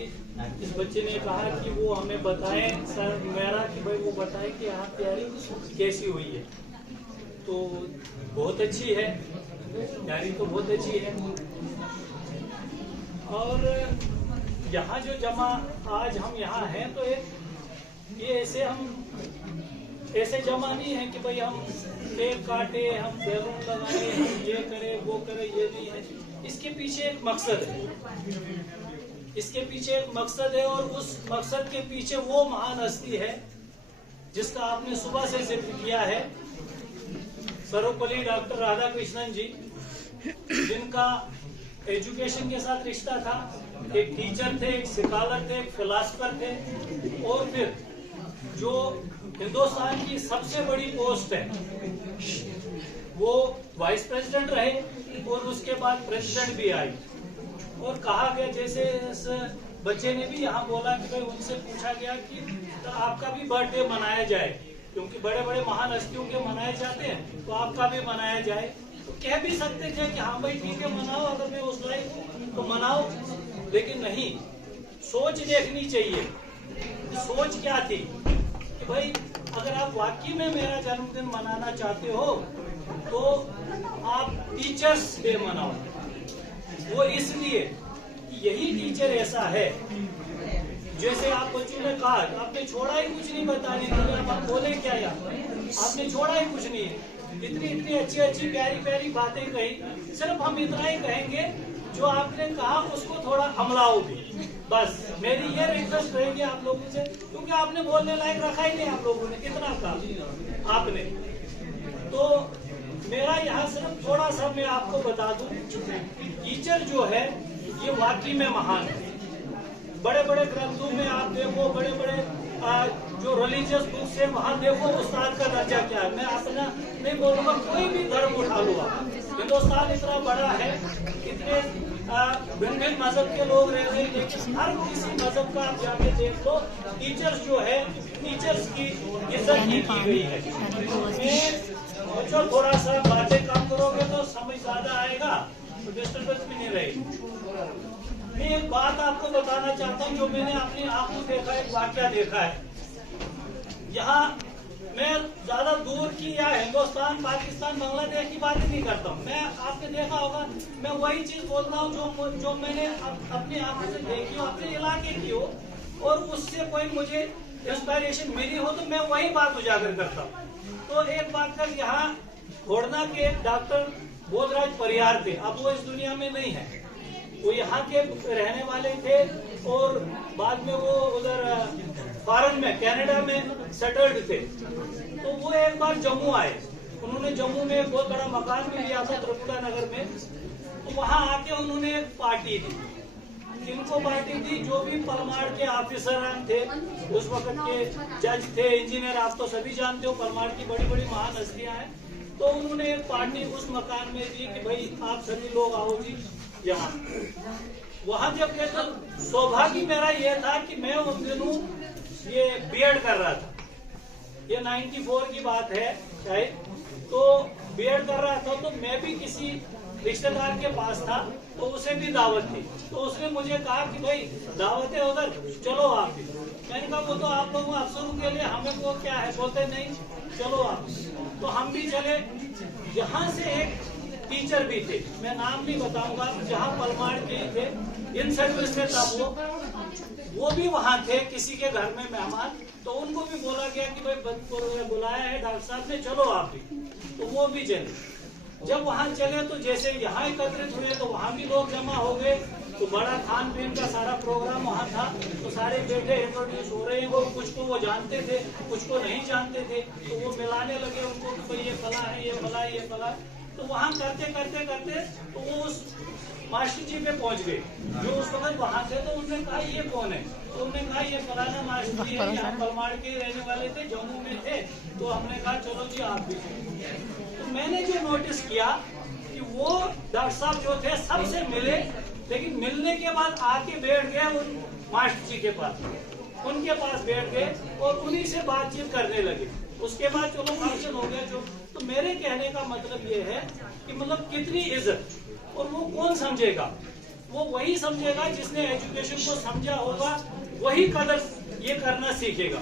इस बच्चे ने कहा कि वो हमें बताएं सर मेरा कि भाई वो बताएं कि यहाँ तैयारी कैसी हुई है। तो बहुत अच्छी है तैयारी, तो बहुत अच्छी है। और यहाँ जो जमा आज हम यहाँ हैं तो ये ऐसे जमा नहीं है कि भाई हम केक काटे, हम बैलून लगाए, हम ये करें वो करें, ये नहीं है। इसके पीछे एक मकसद है, इसके पीछे एक मकसद है और उस मकसद के पीछे वो महान हस्ती है जिसका आपने सुबह से जिक्र किया है सर्वपल्ली डॉक्टर राधा कृष्णन जी, जिनका एजुकेशन के साथ रिश्ता था। एक टीचर थे, एक स्कॉलर थे, एक फिलासफर थे, और फिर जो हिंदुस्तान की सबसे बड़ी पोस्ट है वो वाइस प्रेसिडेंट रहे, और उसके बाद प्रेसिडेंट भी आई। और कहा गया, जैसे इस बच्चे ने भी यहाँ बोला कि भाई उनसे पूछा गया कि तो आपका भी बर्थडे मनाया जाए, क्योंकि बड़े बड़े महान हस्तियों के मनाए जाते हैं, तो आपका भी मनाया जाए। तो कह भी सकते थे कि हाँ भाई ठीक है मनाओ, अगर मैं उस लायक हूँ तो मनाओ, लेकिन नहीं, सोच देखनी चाहिए। सोच क्या थी कि भाई अगर आप वाकई में मेरा जन्मदिन मनाना चाहते हो तो आप टीचर्स डे मनाओ। वो इसलिए कि यही टीचर ऐसा है, जैसे आप बच्चों ने कहा, आपने छोड़ा ही कुछ नहीं बताने के लिए, आप बोले क्या यार, आपने छोड़ा ही कुछ नहीं है। इतनी इतनी अच्छी अच्छी प्यारी प्यारी बातें कही, सिर्फ हम इतना ही कहेंगे जो आपने कहा उसको थोड़ा अमलाओ भी। बस मेरी ये रिक्वेस्ट रहेगी आप लोगों से, क्योंकि आपने बोलने लायक रखा ही नहीं आप लोगों ने, कितना कहा आपने। तो मेरा यहाँ सिर्फ थोड़ा सा मैं आपको बता दूं, टीचर जो है ये वाकई में महान है। बड़े बड़े ग्रंथों में आप देखो, बड़े बड़े जो रिलीजियस बुक से वहाँ देखो उस्ताद का दर्जा क्या है। मैं अपना नहीं बोलूंगा, कोई भी धर्म उठा लो आप, हिंदुस्तान इतना बड़ा है, इतने भिन्न भिन्न मजहब के लोग रह रहे हैं, लेकिन हर किसी मजहब का आप जाके देख लो, टीचर्स जो है, टीचर्स की इज्जत नहीं की गई है। बच्चों थोड़ा सा बातें कम करोगे तो समझ ज्यादा आएगा, तो डिस्टर्बेंस भी नहीं रहेगी। मैं एक बात आपको बताना चाहता हूँ जो मैंने अपनी आंखों देखा, एक वाकया देखा है। यहाँ मैं ज्यादा दूर की या हिंदुस्तान, पाकिस्तान, बांग्लादेश की बात नहीं करता हूँ। मैं आपने देखा होगा, मैं वही चीज बोलता हूँ जो मैंने अपनी आंखों से देखी हो, अपने इलाके की हो, और उससे कोई मुझे इंस्पायरेशन मिली हो तो मैं वही बात उजागर करता हूँ। तो एक बात कर, यहाँ घोड़ना के डॉक्टर बोधराज परिहार थे, अब वो इस दुनिया में नहीं है। वो यहाँ के रहने वाले थे और बाद में वो उधर फॉरेन में, कनाडा में सेटल्ड थे। तो वो एक बार जम्मू आए, उन्होंने जम्मू में एक बहुत बड़ा मकान भी लिया था त्रिपुरा नगर में। तो वहाँ आके उन्होंने एक पार्टी दी। किनको पार्टी दी? जो भी परमार के ऑफिसर थे, उस वक्त के जज थे, इंजीनियर, आप तो सभी जानते हो परमार की बड़ी बड़ी महान हस्तियां हैं। तो उन्होंने एक पार्टी उस मकान में दी कि भाई आप सभी लोग आओ जी यहाँ। वहां जब गए तो सौभाग्य मेरा यह था कि मैं उन दिनों ये बीएड कर रहा था, ये 94 की बात है शायद। तो बीएड कर रहा था, तो मैं भी किसी रिश्तेदार के पास था, तो उसे भी दावत थी। तो उसने मुझे कहा कि भाई दावत है उधर, चलो आप भी। मैंने कहा वो तो आप लोगों अफसरों के लिए, हमें वो क्या है, बोलते नहीं चलो आप। तो हम भी चले। यहाँ से एक टीचर भी थे, मैं नाम नहीं बताऊंगा, जहाँ पलमाड़ के थे, इन सर्विस में था वो भी वहाँ थे किसी के घर में मेहमान। तो उनको भी बोला गया कि भाई बुलाया है डॉक्टर साहब ने, चलो आप भी। तो वो भी चले। जब वहाँ चले तो जैसे यहाँ एकत्रित हुए तो वहाँ भी लोग जमा हो गए। तो बड़ा खान पीन का सारा प्रोग्राम वहाँ था। तो सारे बेटे इंट्रोड्यूस हो रहे हैं, वो कुछ को वो जानते थे, कुछ को नहीं जानते थे। तो वो मिलाने लगे उनको कि भाई ये फला है, ये फला है, ये फला। तो वहाँ करते करते करते तो वो उस मास्टर जी पे पहुँच गए जो उस वक्त वहाँ थे। तो उन्होंने कहा ये कौन है? तो उन्होंने कहा ये फलाना मास्टर जी है, यहाँ पलमाड़ के रहने वाले थे, जम्मू में थे। तो हमने कहा चलो जी आप भी। तो मैंने जो नोटिस किया कि वो डॉक्टर साहब जो थे सबसे मिले, लेकिन मिलने के बाद आके बैठ गए उन मास्टर जी के पास, उनके पास बैठ गए और उन्हीं से बातचीत करने लगे। उसके बाद चलो फंक्शन हो गया जो। तो मेरे कहने का मतलब ये है कि मतलब कितनी इज्जत, और वो कौन समझेगा? वो वही समझेगा जिसने एजुकेशन को समझा होगा, वही कदर ये करना सीखेगा।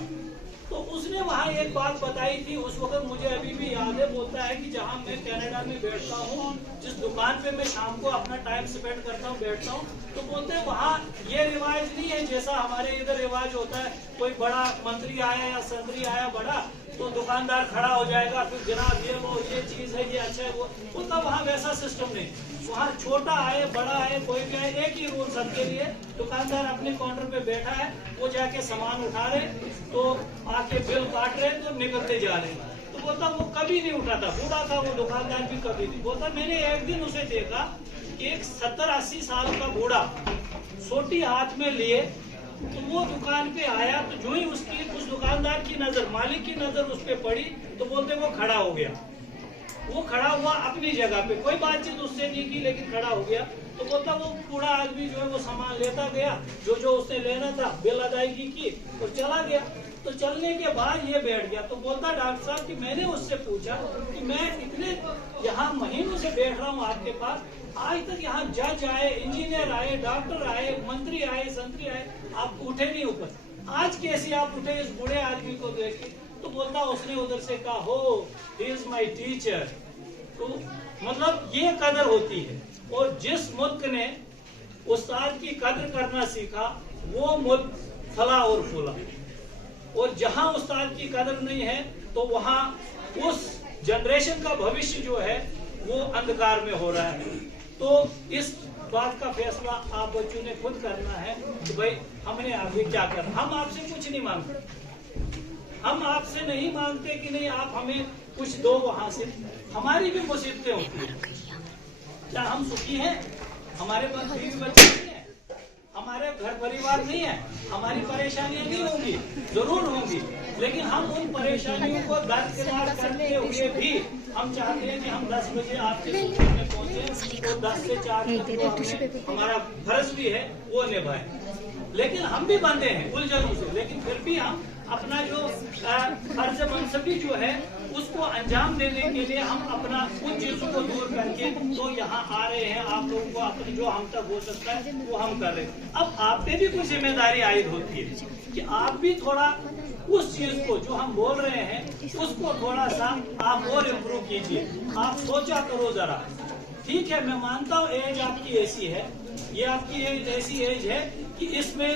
तो उसने वहाँ एक बात बताई थी, उस वक्त मुझे अभी भी याद है। बोलता है कि जहाँ मैं कनाडा में बैठता हूँ, जिस दुकान पे मैं शाम को अपना टाइम स्पेंड करता हूँ, बैठता हूँ, तो बोलते हैं वहाँ ये रिवाज नहीं है जैसा हमारे इधर रिवाज होता है। कोई बड़ा मंत्री आया या संतरी आया बड़ा, तो दुकानदार खड़ा हो जाएगा, फिर जनाब ये वो ये चीज है, ये अच्छा है, वो उनका वहाँ वैसा सिस्टम नहीं। वहाँ छोटा आए बड़ा आए कोई भी आए, एक ही रूल सबके लिए। दुकानदार अपने काउंटर पे बैठा है, वो जाके सामान उठा रहे, तो आके बिल काट रहे, तो निकलते जा रहे। तो बोलता वो कभी नहीं उठाता, बूढ़ा था वो दुकानदार भी कभी नहीं। बोलता मैंने एक दिन उसे देखा कि एक 70-80 साल का बूढ़ा सोटी हाथ में लिए, तो वो दुकान पे आया, तो जो ही उसकी उस दुकानदार की नजर, मालिक की नजर उस पे पड़ी, तो बोलते वो खड़ा हो गया। वो खड़ा हुआ अपनी जगह पे, कोई बातचीत उससे नहीं की, लेकिन खड़ा हो गया। तो बोलता वो बूढ़ा आदमी जो है वो सामान लेता गया, जो उसने लेना था बिल अदायगी की और चला गया। तो चलने के बाद ये बैठ गया। तो बोलता डॉक्टर साहब कि मैंने उससे पूछा कि मैं इतने यहाँ महीनों से बैठ रहा हूँ आपके पास, आज तक यहाँ जज आए, इंजीनियर आए, डॉक्टर आए, मंत्री आए, संतरी आए, आप उठे नहीं ऊपर, आज कैसे आप उठे इस बूढ़े आदमी को देख के? तो बोलता उसने उधर से कहा हो ही इज माई टीचर। तो मतलब ये कदर होती है। और जिस मुल्क ने उस्ताद की कदर करना सीखा वो मुल्क फला और फूला, और जहां उस्ताद की कदर नहीं है तो वहां उस जनरेशन का भविष्य जो है वो अंधकार में हो रहा है। तो इस बात का फैसला आप बच्चों ने खुद करना है कि भाई हमने आगे क्या करना। हम आपसे कुछ नहीं मांगते, हम आपसे नहीं मांगते कि नहीं आप हमें कुछ दो वहां से। हमारी भी मुसीबतें होती हैं, क्या हम सुखी हैं? हमारे पास बीवी बच्चे नहीं है, हमारे घर परिवार नहीं है, हमारी परेशानियां नहीं होंगी, जरूर होंगी, लेकिन हम उन परेशानियों को दरकिनार करते हुए भी हम चाहते हैं कि हम 10 बजे आपके स्कूल में पहुंचे, तो 10 से 4 तक हमारा फर्ज भी है वो निभाएं। लेकिन हम भी बंदे हैं उलझनों से, लेकिन फिर भी हम अपना जो फर्ज मनसबी जो है उसको अंजाम देने के लिए हम अपना उन चीजों को दूर करके तो यहाँ आ रहे हैं। आप लोगों को अपनी जो हम तक हो सकता है वो हम कर रहे हैं। अब आप पे भी कुछ जिम्मेदारी आयद होती है कि आप भी थोड़ा उस चीज को जो हम बोल रहे हैं उसको थोड़ा सा आप और इम्प्रूव कीजिए। आप सोचा करो जरा। ठीक है, मैं मानता हूँ एज आपकी ऐसी है, ये आपकी एज ऐसी एज है कि इसमें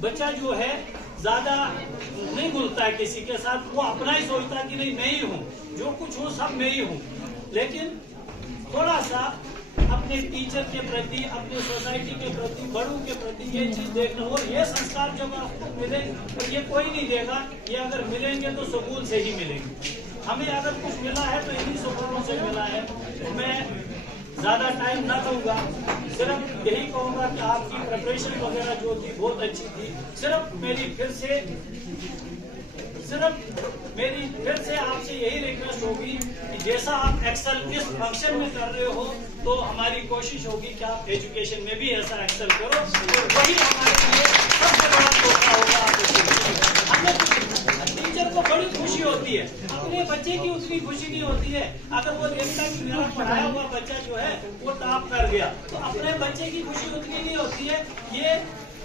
बच्चा जो है ज्यादा नहीं घुलता है किसी के साथ, वो अपना ही सोचता है कि नहीं मैं ही हूँ, जो कुछ हूँ सब मैं ही हूँ। लेकिन थोड़ा सा अपने टीचर के प्रति, अपने सोसाइटी के प्रति, बड़ों के प्रति ये चीज देखना। और ये संस्कार जब आपको मिले तो ये कोई नहीं देगा, ये अगर मिलेंगे तो स्कूल से ही मिलेंगे। हमें अगर कुछ मिला है तो इन्हीं स्कूलों से मिला है। तो मैं ज्यादा टाइम ना दूंगा, सिर्फ यही कहूंगा कि आपकी प्रिपरेशन वगैरह जो थी बहुत अच्छी थी। सिर्फ मेरी फिर से आपसे यही रिक्वेस्ट होगी कि जैसा आप एक्सेल इस फंक्शन में कर रहे हो तो हमारी कोशिश होगी कि आप एजुकेशन में भी ऐसा एक्सेल करो, और वही हमारे लिए सबसे बड़ा मौका होगा। हमें टीचर को बड़ी खुशी होती है, अपने बच्चे की उतनी खुशी नहीं होती है। अगर वो देखता कि मेरा पढ़ाया हुआ बच्चा जो है वो टॉप कर गया, तो अपने बच्चे की खुशी उतनी नहीं होती है।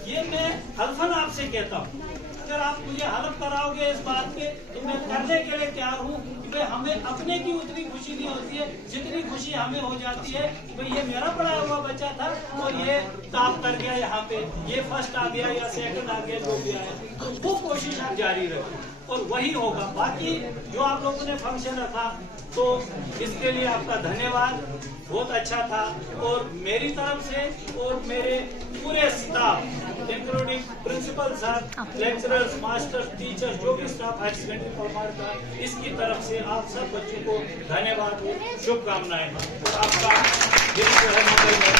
ये मैं हल्फन आपसे कहता हूँ, अगर आप मुझे हल्फ कराओगे इस बात पे तो मैं करने के लिए तैयार हूँ कि भाई हमें अपने की उतनी खुशी नहीं होती है जितनी खुशी हमें हो जाती है कि भाई ये मेरा पढ़ाया हुआ बच्चा था और ये टॉप कर गया, यहाँ पे ये फर्स्ट आ गया या सेकंड आ गया, जो भी आया। तो वो कोशिश आप जारी रखें और वही होगा। बाकी जो आप लोगों ने फंक्शन रखा तो इसके लिए आपका धन्यवाद, बहुत अच्छा था। और मेरी तरफ से और मेरे पूरे staff including principal sir, lecturers, masters, teacher, जो भी स्टाफ हायर सेकेंडरी परमार का, इसकी तरफ से आप सब बच्चों को धन्यवाद और शुभकामनाएं। और आपका दिन जो है मंगलमय।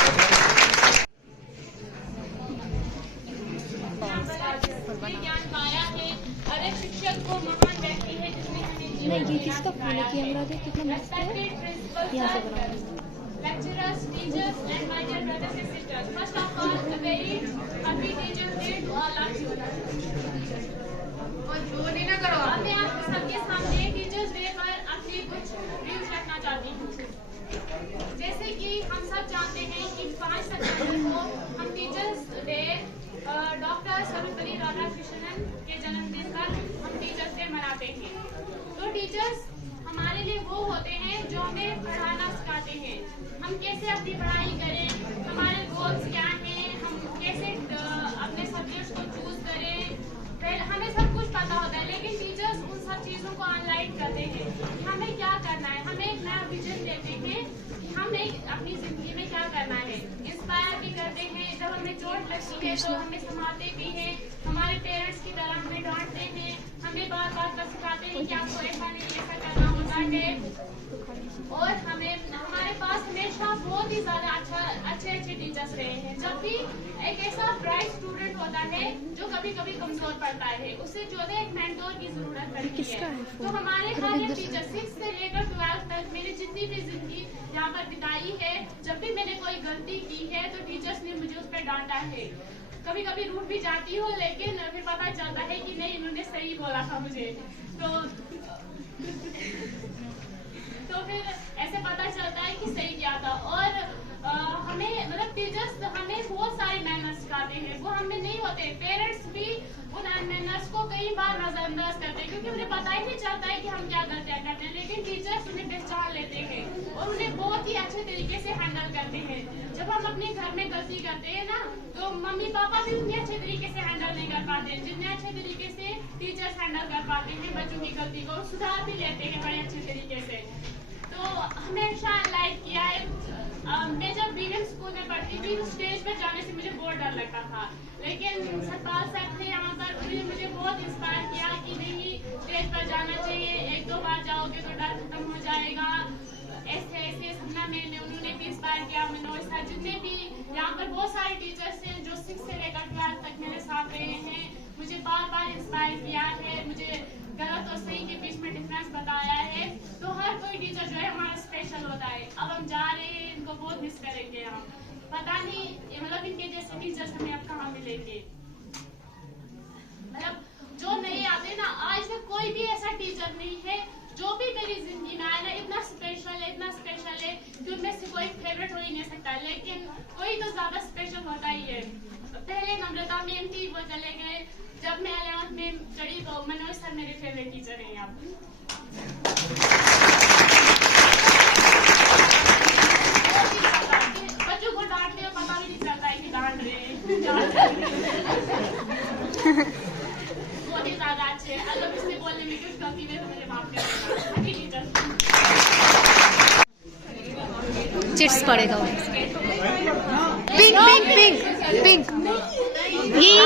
ज्ञान पाया है, अरे शिक्षक को महान व्यक्ति है जिसने हमें ये किसका फोन है? कैमरा दे, कितना मस्त है। यहाँ से बनाओ। Lecturers, teachers, and my dear brothers and sisters. First of all, a very happy Teachers' Day to all of you. अब मैं आप सबके सामने टीचर्स डे पर अपनी कुछ व्यूज रखना चाहती हूँ। जैसे कि हम सब जानते हैं कि 5 सितंबर को हम teachers day doctor Sarvepalli Radhakrishnan के जन्मदिन पर हम टीचर्स डे मनाते हैं। तो टीचर्स हमारे लिए वो होते हैं जो हमें पढ़ाना सिखाते हैं, हम कैसे अपनी पढ़ाई करें, हमारे गोल्स क्या हैं, हम कैसे अपने सब्जेक्ट्स को चूज करें, हमें सब कुछ पता होता है। लेकिन टीचर्स उन सब चीज़ों को ऑनलाइन करते हैं कि हमें क्या करना है, हमें एक नया विजन देते हैं कि हमें अपनी जिंदगी में क्या करना है, इंस्पायर भी करते हैं, जब हमें चोट लगती है तो हमें संभालते भी हैं, हमारे पेरेंट्स की तरह हमें डांटते हैं, हमें बार बार सिखाते हैं कि आपको ऐसा नहीं ऐसा करना होता है। और हमारे पास हमेशा बहुत ही ज्यादा अच्छे टीचर्स रहे हैं। जब भी एक ऐसा ब्राइट स्टूडेंट होता है जो कभी कभी कमजोर पड़ता है, उसे जो है एक मेंटोर की जरूरत पड़ती है। तो हमारे हर एक टीचर 6 से लेकर 12 तक मेरी जितनी भी जिंदगी यहाँ पर बिताई है, जब भी मैंने कोई गलती की है तो टीचर्स ने मुझे उस पर डांटा है। कभी कभी रूठ भी जाती हूँ, लेकिन फिर पता चलता है कि नहीं, इन्होंने सही बोला था मुझे। तो फिर ऐसे पता चलता है कि सही क्या था। और हमें मतलब टीचर्स हमें बहुत सारे मैनर्स सिखाते हैं, वो हमें नहीं होते। पेरेंट्स भी उन मैनर्स को कई बार नजरअंदाज करते हैं, क्योंकि उन्हें पता ही नहीं चलता है कि हम क्या गलतियां करते हैं, लेकिन टीचर्स उन्हें पहचान लेते हैं और उन्हें बहुत ही अच्छे तरीके से हैंडल करते हैं। जब हम अपने घर में गलती करते हैं ना, तो मम्मी पापा भी उतने अच्छे तरीके से हैंडल नहीं कर पाते, जितने अच्छे तरीके से टीचर्स हैंडल कर पाते हैं बच्चों की गलती को, सुधार भी लेते हैं बड़े अच्छे तरीके से। तो हमेशा लाइक किया है। मैं जब बीएम स्कूल में पढ़ती थी तो स्टेज पर जाने से मुझे बहुत डर लगता था, लेकिन सतपाल सर थे यहाँ पर, उन्होंने मुझे बहुत इंस्पायर किया कि नहीं, स्टेज पर जाना चाहिए, 1-2 बार जाओगे तो डर खत्म हो जाएगा। ऐसे ऐसे सपना मैंने उन्होंने भी इंस्पायर किया। मनोज सर, जितने भी यहाँ पर बहुत सारे टीचर्स हैं जो 6 से लेकर 12 तक मेरे साथ रहे हैं, मुझे बार बार इंस्पायर किया है, मुझे गलत और सही के बीच में डिफरेंस बताया है। तो हर कोई टीचर जो है हमारा स्पेशल होता है। अब हम जा रहे हैं, इनको बहुत मिस करेंगे हम, पता नहीं मतलब इनके जैसे टीचर्स हमें अब कहाँ मिलेंगे। मतलब जो नहीं आते ना, आज तक कोई भी ऐसा टीचर नहीं है जो भी मेरी जिंदगी में आया ना, इतना स्पेशल है कि उनमें से कोई फेवरेट हो ही नहीं सकता, लेकिन कोई तो ज्यादा स्पेशल होता ही है। पहले नम्रता मैम थी, वो चले गए। जब मैं 11th में चढ़ी तो मनोज सर मेरे फेवरेट टीचर हैं। अब बच्चों को डांटते हुए पता भी नहीं चलता है कि डांट रहे हैं। बहुत ही ज्यादा अच्छे। अगर उसने बोलने में कुछ गलती है तो मुझे माफ कर देना। चिट्स पड़ेगा पिंक पिंक पिंक पिंक यही है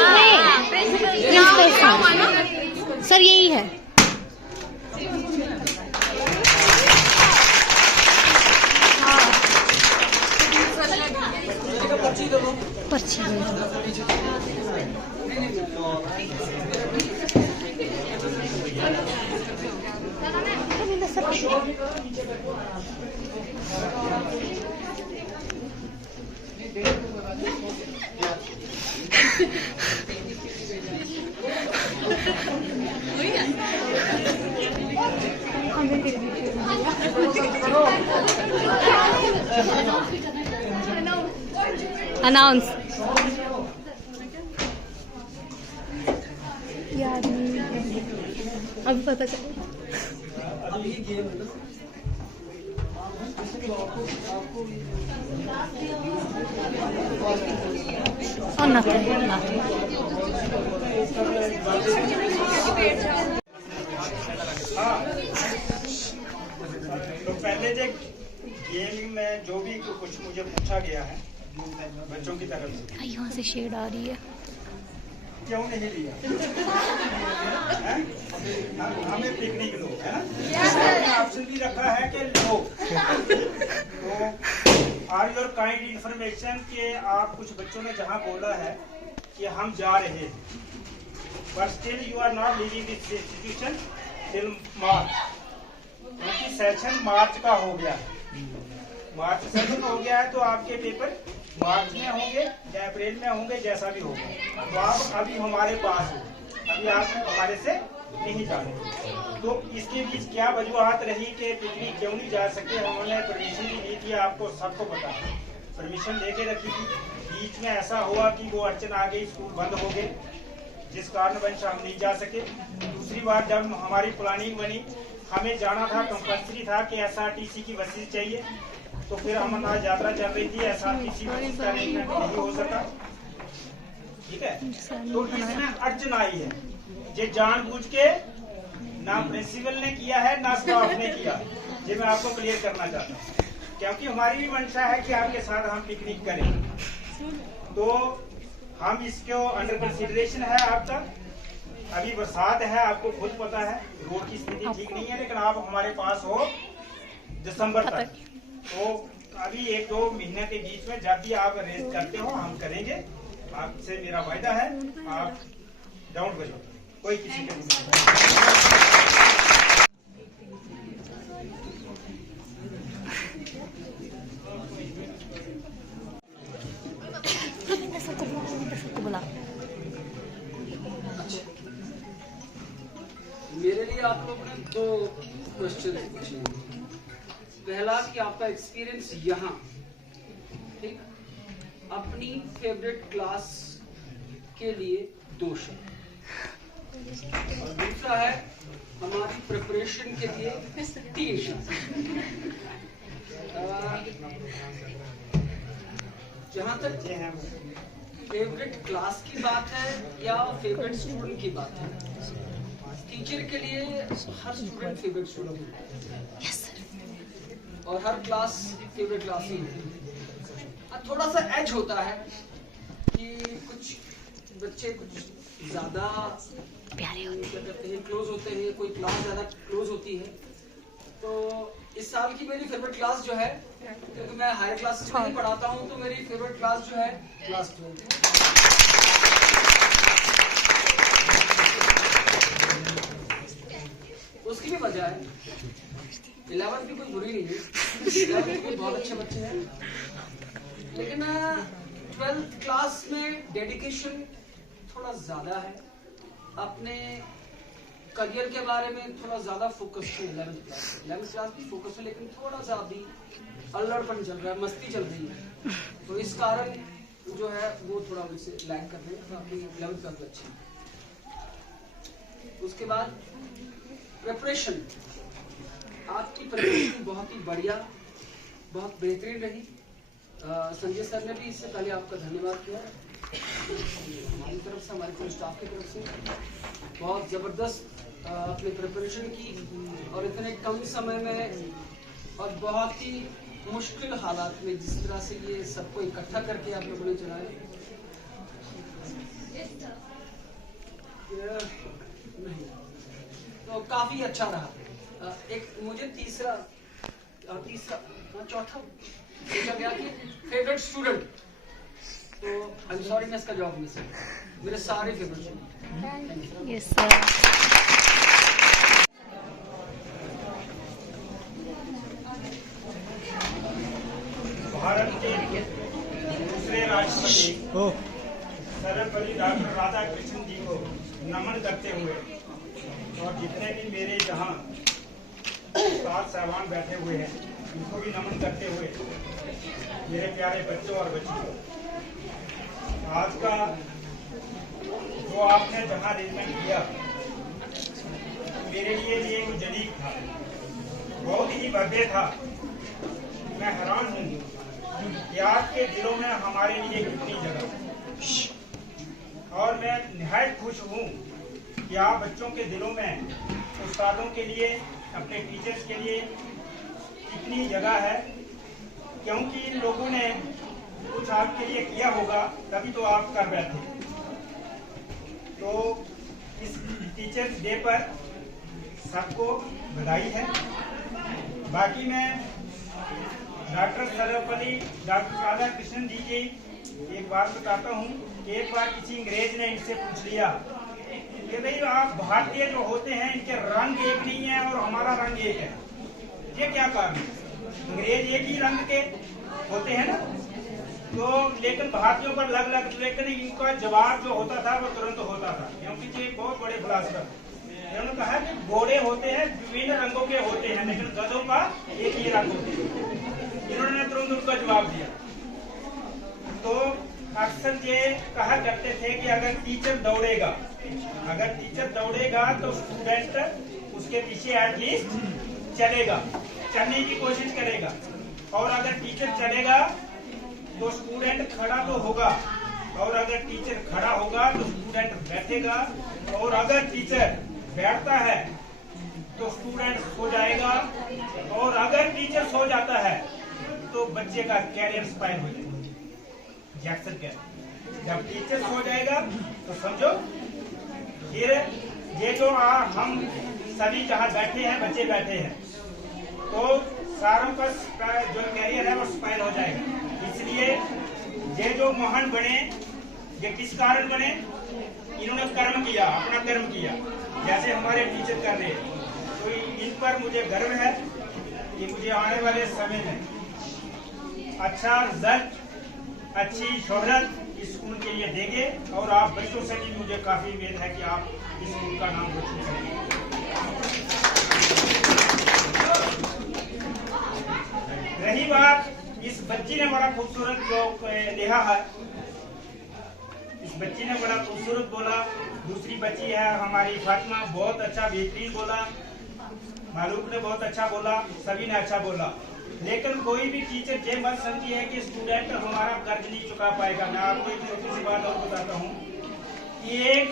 सर, यही है। पर्ची अनाउंस याद नहीं, अभी पता चलेगा। और ना तो पहले जो गेम में जो भी कुछ मुझे पूछा गया है बच्चों की तरफ से, यहाँ से शेड आ रही है, क्यों नहीं लिया? हमें पिकनिक लो, है ना? ऑप्शन भी रखा है कि लो। तो आर योर काइंड इंफॉर्मेशन के आप कुछ बच्चों ने जहाँ बोला है कि हम जा रहे हैं, but still you are not leaving this institution till March, क्योंकि सेशन मार्च का हो गया, मार्च सेशन हो गया है, तो आपके पेपर मार्च में होंगे या अप्रैल में होंगे, जैसा भी होगा। तो आप अभी हमारे पास हो, अभी आप हमारे से नहीं जा रहे। तो इसके बीच क्या वजूहत रही कि पिकनिक क्यों नहीं जा सके? हमने परमिशन भी दी थी, आपको सबको पता, परमिशन लेके रखी थी। बीच में ऐसा हुआ कि वो अड़चन आ गई, स्कूल बंद हो गए, जिस कारणवश हम नहीं जा सके। दूसरी बार जब हमारी प्लानिंग बनी, हमें जाना था, कंपल्सरी था कि SRTC की बसेस चाहिए, तो फिर अमरनाथ यात्रा चल रही थी, SRTC बसेस का अरेंजमेंट नहीं हो सका। ठीक है, तो इसमें अड़चन आई है, ये जानबूझ के ना प्रिंसिपल ने किया है ना स्टाफ ने किया, ये मैं आपको क्लियर करना चाहता हूँ, क्योंकि हमारी भी मंशा है कि आपके साथ हम पिकनिक करें। तो हम इसको अंडर कंसिडरेशन है आपका। अभी बरसात है, आपको खुद पता है रोड की स्थिति ठीक नहीं है, लेकिन आप हमारे पास हो दिसंबर तक। तो अभी 1-2 महीने के बीच में जब भी आप अरेंज करते हो हम करेंगे। आपसे मेरा वायदा है, आप डाउन करो, कोई किसी के मेरे लिए आप लोग ने 2 क्वेश्चन पूछे। पहला कि आपका एक्सपीरियंस यहाँ, ठीक, अपनी फेवरेट क्लास के लिए 2 शब्द, और दूसरा है हमारी प्रिपरेशन के लिए 3 शब्द। जहाँ तक फेवरेट क्लास की बात है या फेवरेट स्टूडेंट की बात है, टीचर के लिए हर स्टूडेंट फेवरेट स्टूडेंट है और हर क्लास फेवरेट क्लास ही है। थोड़ा सा एज होता है कि कुछ बच्चे कुछ ज्यादा प्यारे होते हैं, क्लोज होते हैं, कोई क्लास ज्यादा क्लोज होती है। तो इस साल की मेरी फेवरेट क्लास जो है, क्योंकि मैं हायर क्लास में पढ़ाता हूँ, तो मेरी फेवरेट क्लास जो है क्लास 12। उसकी भी वजह है, 11th भी कोई बुरी नहीं है, 11th भी बहुत अच्छे बच्चे हैं, लेकिन 12th क्लास में डेडिकेशन थोड़ा ज्यादा है, अपने करियर के बारे में थोड़ा ज्यादा फोकस है। 11th क्लास भी फोकस है, लेकिन थोड़ा सा अभी अल्लड़पन चल रहा है, मस्ती चल रही है, तो इस कारण जो है वो थोड़ा उनसे लैग कर रहे हैं। तो अपनी 11th क्लास अच्छी। उसके बाद प्रिपरेशन, आपकी प्रिपरेशन बहुत ही बढ़िया, बहुत बेहतरीन रही। संजय सर ने भी इससे पहले आपका धन्यवाद किया, हमारी तरफ से, हमारे पूरे स्टाफ की तरफ से बहुत ज़बरदस्त अपनी प्रिपरेशन की, और इतने कम समय में और बहुत ही मुश्किल हालात में जिस तरह से ये सबको इकट्ठा करके आप लोगों ने चलाया, नहीं तो काफी अच्छा रहा। एक मुझे तीसरा चौथा पूछा गया कि फेवरेट स्टूडेंट, तो आई एम सॉरी मैं इसका जवाब नहीं सकता, मेरे सारे favourite student. Yes sir. Bharat के दूसरे राष्ट्रपति सर्वपल्ली डॉक्टर राधाकृष्णन जी को नमन करते हुए, और जितने भी मेरे जहाँ उस्ताद साहबान बैठे हुए हैं उनको भी नमन करते हुए, मेरे प्यारे बच्चों और बच्चियों, आज का जो आपने जहाँ अरेंजमेंट किया मेरे लिए ये कुछ जदीद था, बहुत ही भव्य था। मैं हैरान हूँ कि आपके दिलों में हमारे लिए कितनी जगह, और मैं निहायत खुश हूँ कि आप बच्चों के दिलों में उस्तादों के लिए, अपने टीचर्स के लिए इतनी जगह है, क्योंकि इन लोगों ने कुछ आपके लिए किया होगा तभी तो आप कर बैठे। तो इस टीचर्स डे पर सबको बधाई है। बाकी मैं डॉक्टर सर्वपल्ली डॉक्टर राधाकृष्णन जी की एक बात बताता हूँ। एक बार किसी अंग्रेज ने इनसे पूछ लिया कि भाई आप भारतीय जो होते हैं इनके रंग एक नहीं है और हमारा रंग एक है, ये क्या कारण है? अंग्रेज एक ही रंग के होते हैं ना, तो लेकिन भारतीयों पर लग लग, लेकिन इनका जवाब जो होता था वो तुरंत होता था, क्योंकि ये बहुत बड़े फिलासफर। उन्होंने कहा कि घोड़े होते हैं विभिन्न रंगों के होते हैं, लेकिन गधों का एक ही रंग होता है। इन्होंने तुरंत उनका जवाब दिया। तो अक्सर ये कहा करते थे कि अगर टीचर दौड़ेगा तो स्टूडेंट उसके पीछे एटलीस्ट चलेगा, चलने की कोशिश करेगा, और अगर टीचर चलेगा तो स्टूडेंट खड़ा तो होगा, और अगर टीचर खड़ा होगा तो स्टूडेंट बैठेगा, और अगर टीचर बैठता है तो स्टूडेंट सो जाएगा, और अगर टीचर सो जाता है तो बच्चे का कैरियर स्पॉइल हो जाएगा। जैक्सन कहते। जब टीचर सो जाएगा तो समझो फिर ये जो हम सभी जहाँ बैठे हैं, बच्चे बैठे हैं, तो सारों का जो कैरियर है वो स्पाइल हो जाएगा। इसलिए ये जो महान बने, ये किस कारण बने? इन्होंने कर्म किया, अपना कर्म किया, जैसे हमारे टीचर कर रहे हैं। तो इन पर मुझे गर्व है कि मुझे आने वाले समय में अच्छा रिजल्ट, अच्छी शोहरत इस स्कूल के लिए देंगे और आप बच्चों से भी मुझे काफी उम्मीद है कि आप इस स्कूल का नाम रोशन करेंगे। रही बात, इस बच्ची ने बड़ा खूबसूरत जो लिखा है, इस बच्ची ने बड़ा खूबसूरत बोला। दूसरी बच्ची है हमारी फातिमा, बहुत अच्छा बेहतरीन बोला। मालूक ने बहुत अच्छा बोला, सभी ने अच्छा बोला। लेकिन कोई भी टीचर ये मत समझी है कि स्टूडेंट हमारा कर्ज नहीं चुका पाएगा। मैं आपको एक छोटी सी बात और बताता हूँ कि एक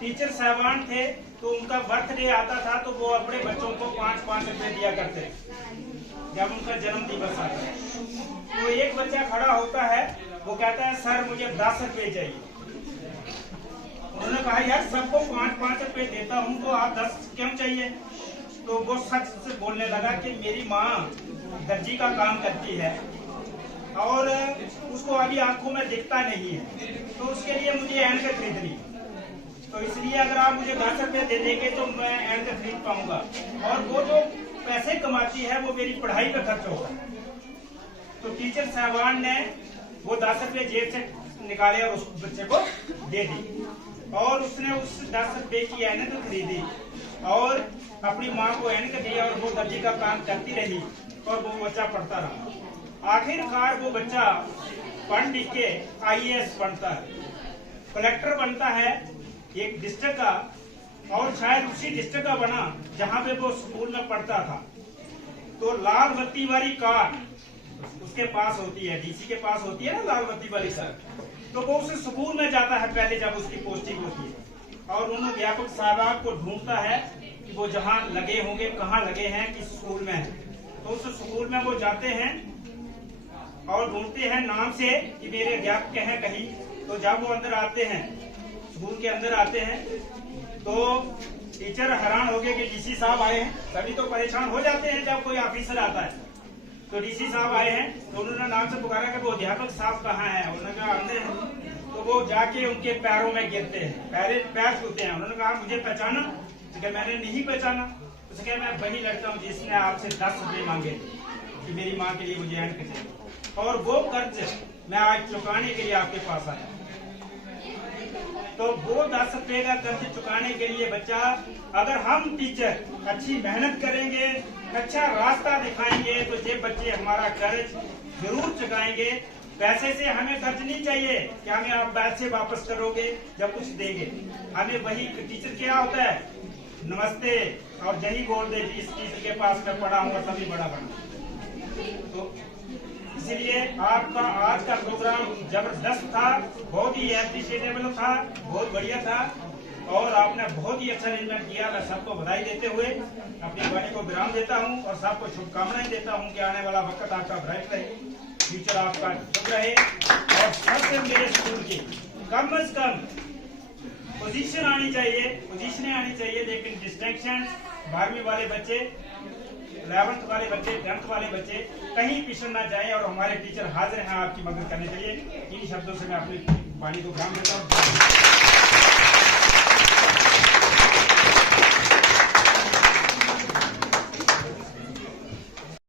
टीचर साहबान थे, तो उनका बर्थडे आता था तो वो अपने बच्चों को 5-5 रुपए दिया करते जब उनका जन्म दिवस आता है। तो एक बच्चा खड़ा होता है, वो कहता है सर मुझे 10 रुपए चाहिए। उन्होंने कहा यार सबको 5-5 रुपए देता हूँ तो आप 10 क्यों चाहिए? तो वो सच से बोलने लगा कि मेरी माँ दर्जी का काम करती है और उसको अभी आंखों में दिखता नहीं है, तो उसके लिए मुझे ऐनक खरीदनी, तो इसलिए अगर आप मुझे 10 रुपए दे देंगे तो मैं ऐनक खरीद पाऊंगा और वो जो पैसे कमाती है वो मेरी पढ़ाई पे खर्च होगा। तो टीचर साहबान ने वो 10 रुपए जेब से निकाले और उस बच्चे को दे दी और उसने उस 10 रुपए की ऐनक खरीदी और अपनी माँ को ऐनक दिया और वो दर्जी का काम करती रही और वो बच्चा पढ़ता रहा। आखिरकार वो बच्चा पढ़ लिख के IAS बनता है, कलेक्टर बनता है एक डिस्ट्रिक्ट का, और शायद उसी डिस्ट्रिक्ट का बना जहाँ पे वो स्कूल में पढ़ता था। तो लाल बत्ती वाली कार उसके पास होती है, DC के पास होती है ना लाल बत्ती वाली कार, तो वो उस स्कूल में जाता है पहले जब उसकी पोस्टिंग होती है और उन अध्यापक साहब को ढूंढता है कि वो जहाँ लगे होंगे, कहाँ लगे हैं, किस स्कूल में है। तो उस स्कूल में वो जाते हैं और ढूंढते हैं नाम से कि मेरे अध्यापक हैं कहीं। तो जब वो अंदर आते हैं, स्कूल के अंदर आते हैं, तो टीचर हैरान हो गए कि DC साहब आए हैं। सभी तो परेशान हो जाते हैं जब कोई ऑफिसर आता है। तो DC साहब आए हैं, तो उन्होंने नाम से पुकारा कि वो अध्यापक साहब कहाँ हैं? उन्होंने कहा अंदर हैं। तो वो जाके उनके पैरों में गिरते हैं, पैर छूते हैं। उन्होंने कहा मुझे पहचाना? तो मैंने नहीं पहचाना। उसने कहा मैं वही लड़का हूँ जिसने आपसे 10 रुपए मांगे कि मेरी माँ के लिए मुझे ऐनक चाहिए, और वो कर्ज मैं आज चुकाने के लिए आपके पास आया। तो वो 10 रुपए का कर्ज चुकाने के लिए बच्चा, अगर हम टीचर अच्छी मेहनत करेंगे, अच्छा रास्ता दिखाएंगे, तो ये बच्चे हमारा कर्ज जरूर चुकाएंगे। पैसे से हमें कर्ज नहीं चाहिए कि हमें आप पैसे वापस करोगे जब कुछ देंगे। हमें वही टीचर क्या होता है, नमस्ते और यही बोल दे जिस टीचर के पास मैं पढ़ा हूँ और तभी बड़ा बना। तो इसलिए आपका आज का प्रोग्राम जबरदस्त था, बहुत ही एप्रिशिएटेबल था, बहुत बढ़िया था और आपने बहुत ही अच्छा अरेंजमेंट किया। मैं सबको बधाई देते हुए अपनी वाणी को विराम देता हूं और सबको शुभकामनाएं देता हूं कि आने वाला वक्त आपका ब्राइट रहे, फ्यूचर आपका शुभ रहे और सबसे मेरे स्कूल की कम से कम पोजीशन आनी चाहिए, लेकिन डिस्टिंक्शन 12वीं वाले बच्चे, 11th वाले बच्चे, 10th वाले बच्चे कहीं पिछड़ ना जाएं और हमारे टीचर हाजिर हैं आपकी मदद करने के लिए। इन शब्दों से मैं अपनी वाणी को विराम देता हूँ।